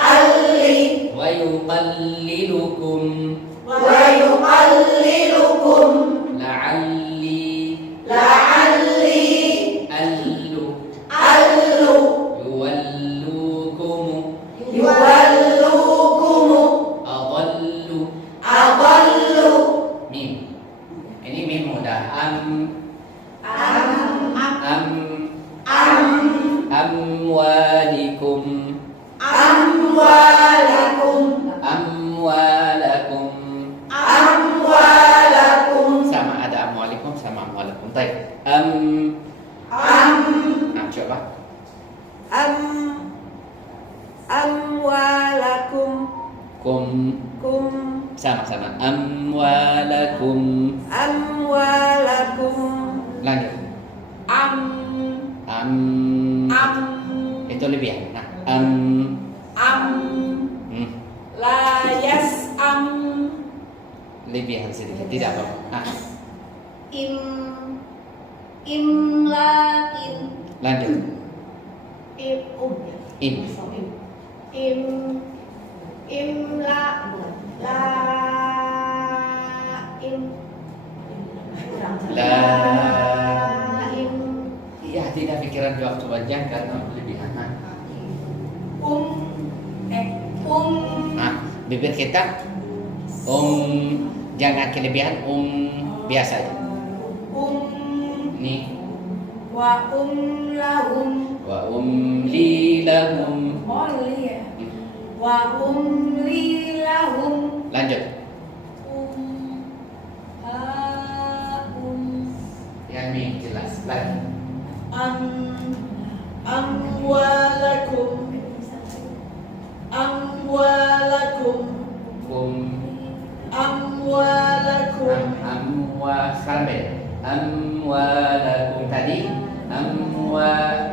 alli wa yuqallilukum la'alli allu dah. Amwalikum. Sama ada amwalikum sama amwalakum. Baik. Coba. Amwalakum. Kum. Sama-sama. Amwalakum. Lanjut. Itu lebih. Nah, La yas'am. lebihan sedikit. Tidak apa-apa. Nah, Imla'in. lanjut. Imla. Iya, tidak pikiran di waktu panjang karena lebihan. Nah, bibir kita jangan kelebihan biasa aja. Nih. Wa lahum. Wa umli lahum. Wa umli lahum. Lanjut. Yang ini jelas lagi. Amwalakum. Sekarang beda. Amwalakum tadi. Amwalakum.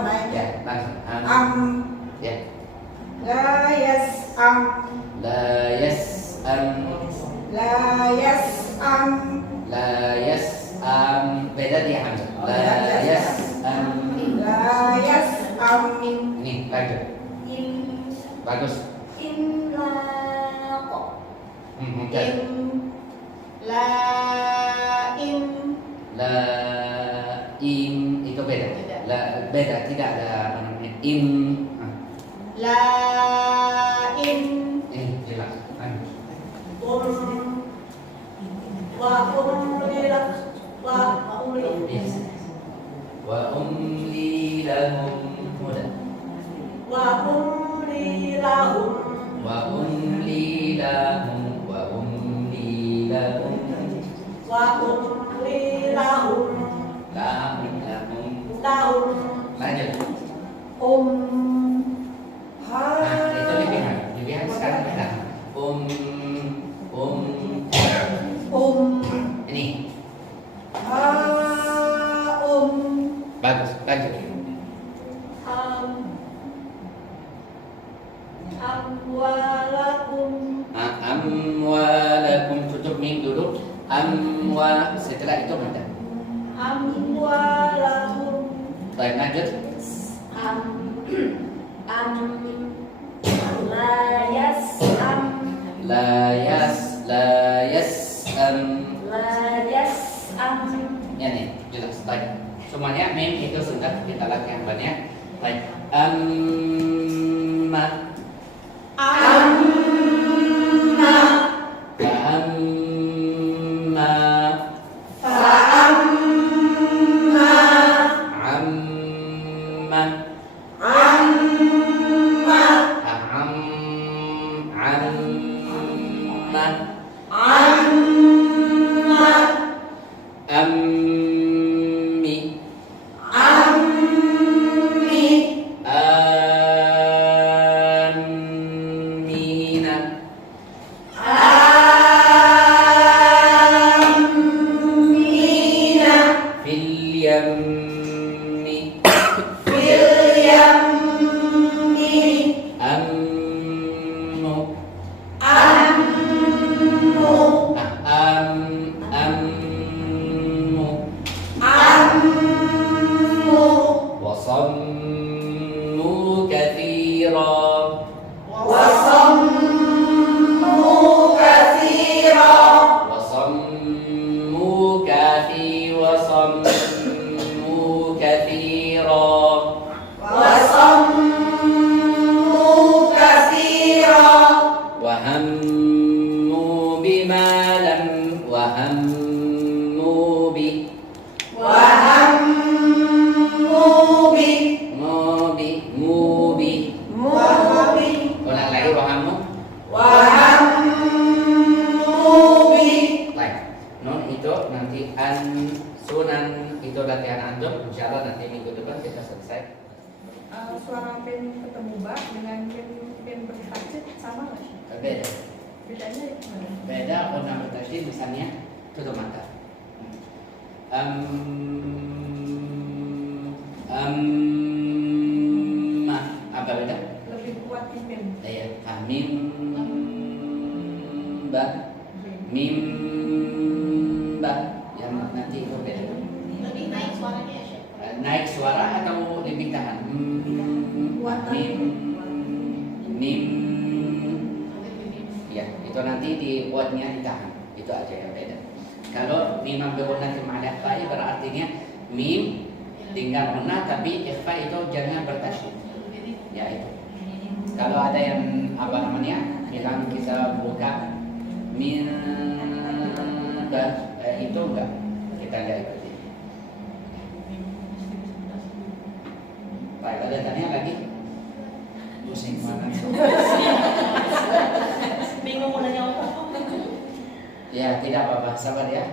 Naik. Ya, langsung. Ya. La yas'am. La yas'am. Beda dia hamzah. La yas'am. Ini lanjut. Bagus. Imlaq. Oke. Laim itu beda. Beda, tidak ada apa namanya. Laim. Jelas. Wa umli lahum. Mudah. Wa umli lahum. Lanjut. Nah, itu lebihan sekarang beda. Ini bagus. Lanjut. Amwalakum. Tutup mim dulu. Setelah itu mana? Baik, lanjut. La yas'am. Ya nih, jelas. Baik. Semuanya mim itu sudah kita latihan banyak. Baik. Wasam suara pen ketemu ba dengan pen bertajud sama nggak? Beda. Bedanya gimana? Beda warna bertasydid misalnya tutup mata. Apa beda? Lebih kuat di pen. Ya, mim ba mim ba yang nanti itu beda. Lebih naik suaranya ya, Syekh. Naik suara atau lebih tahan? Mim mim ya, itu nanti di buatnya ditahan. Itu aja yang beda. Kalau mim berwarna kemadah berartinya mim tinggal warna tapi ikhfa itu jangan bertasydid. Ya itu. Kalau ada yang apa namanya bilang kita buka min dan itu enggak, kita enggak ikuti. Baik, ada tanya lagi? Pusing mana? Bingung mau nanya apa? Ya tidak apa-apa, sabar ya.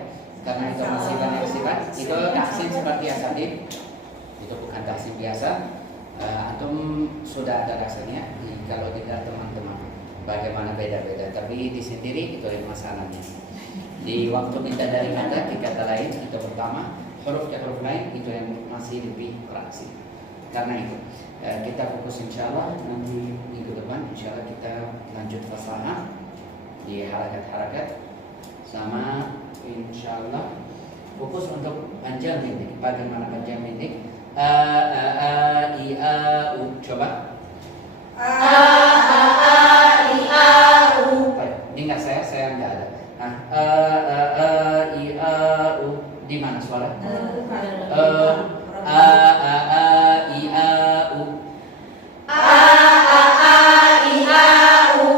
Karena itu masih banyak sifat. Itu taksim seperti asatid. Itu bukan taksim biasa. Antum sudah ada rasanya. Kalau tidak teman-teman, bagaimana beda-beda. Tapi di sendiri itu masalahnya. Di waktu minta dari kata ke kata lain itu pertama, huruf ke huruf lain itu yang masih lebih praksi. Karena itu kita fokus insya Allah nanti minggu depan insya Allah kita lanjut fasaha di harakat-harakat sama insya Allah fokus untuk panjang pendek. Bagaimana panjang pendek? I a u coba. Dengar saya nggak ada. I a u di mana suara? I a u.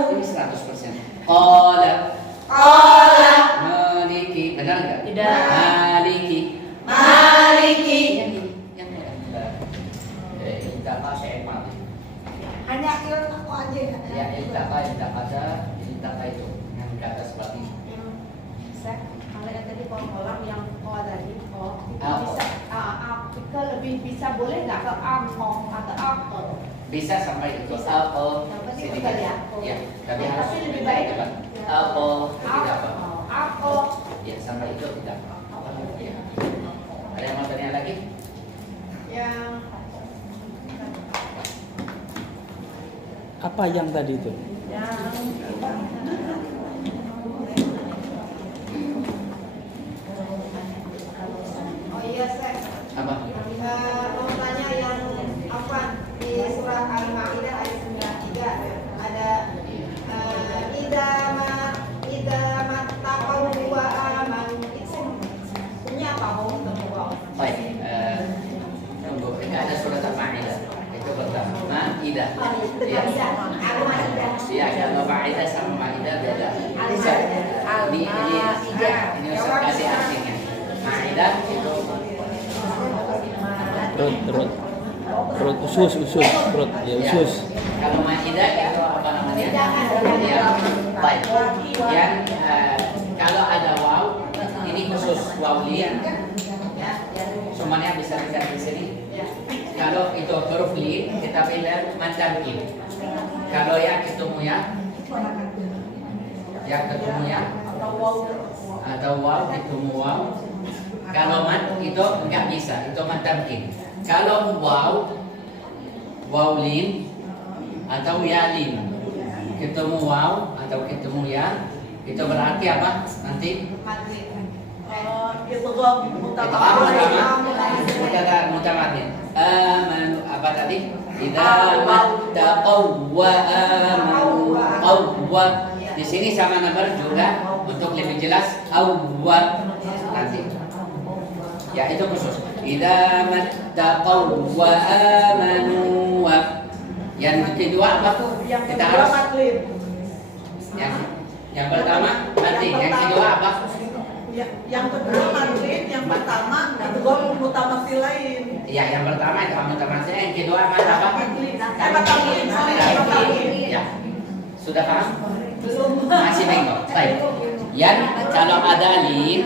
Ini 100%. Qala. Maliki, benar nggak? Tidak. Maliki. Intaka saya mati. Hanya akil aku aja. Ya, intaka itu yang kata seperti Kalau yang tadi kolam yang tadi itu Apa? bisa ke lebih bisa boleh nggak ke atau apa? bisa sampai itu Bisa. apa Yang penting sedikit. betul ya. Ya, tapi Tapi harus lebih baik cepat. Apa tidak apa. Apa? Ya, sampai itu tidak apa. Ya. Ada yang mau tanya lagi? Yang Apa yang tadi itu? oh iya Sek. Apa? Mau tanya yang apa di surat Al-Maidah ayat 93 ada idamat taqaw wa amanu punya apa mau ketemu Baik. Tunggu, ini ada surat Al-Maidah. Itu pertama. Maidah. Ya. Iya, kalau Maidah sama Maidah beda. Bisa. Ini usah kasih artinya. Maidah itu Perut usus perut ya usus. Kalau Maidah itu apa namanya? Ya, baik. Yang kalau ada waw, ini khusus waw lin. Semuanya bisa dilihat di sini. Kalau itu huruf lin, kita pilih macam ini. Kalau yang ketemu ya, atau waw ketemu waw. Kalau mat itu enggak bisa, itu macam ini. Kalau waw lin atau ya lin ketemu waw atau ketemu ya, itu berarti apa? Nanti mutamadin. Amanu apa tadi? Idza mattaqaw wa amanu qawwa. Di sini sama nomor juga untuk lebih jelas awwa nanti. Ya itu khusus. Idza mattaqaw wa amanu wa. Yang kedua apa? Kita harus yang pertama nanti, yang kedua apa? Yang kedua manlin, yang pertama itu gol mutamatsilain. Ya, yang pertama itu mutamasil, yang kedua apa? Matamlin. Ya. Sudah paham? Masih bingung. Baik. Yang kalau ada lin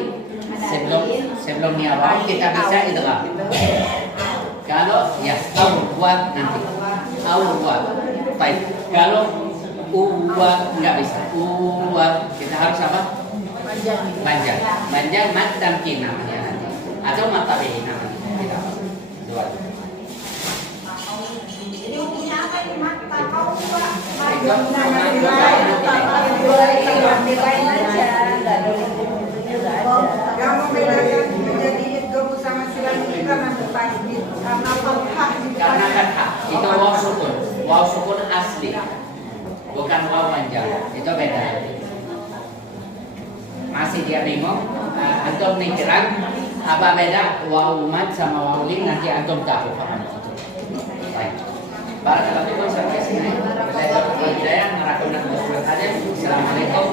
sebelum niawam kita bisa idgham. Kalau ya awwat nanti. Awwat. Baik. Kalau uwa nggak bisa. Uwa kita harus apa? Panjang. Panjang mat tamkin namanya nanti. Atau matabi namanya. Tidak. Dua. Jadi hukumnya apa ini mata kau Pak? Yang membedakan menjadi idgham sama silang ini karena bertasydid, karena fathah di Karena kan hak itu waw sukun asli, bukan waw panjang, itu beda. Masih dia bingung? Antum pikiran apa beda waw mat sama waw lim, nanti antum tahu kapan itu. Baik. Barakallahu fikum sampai sini. Saya merakukan Assalamualaikum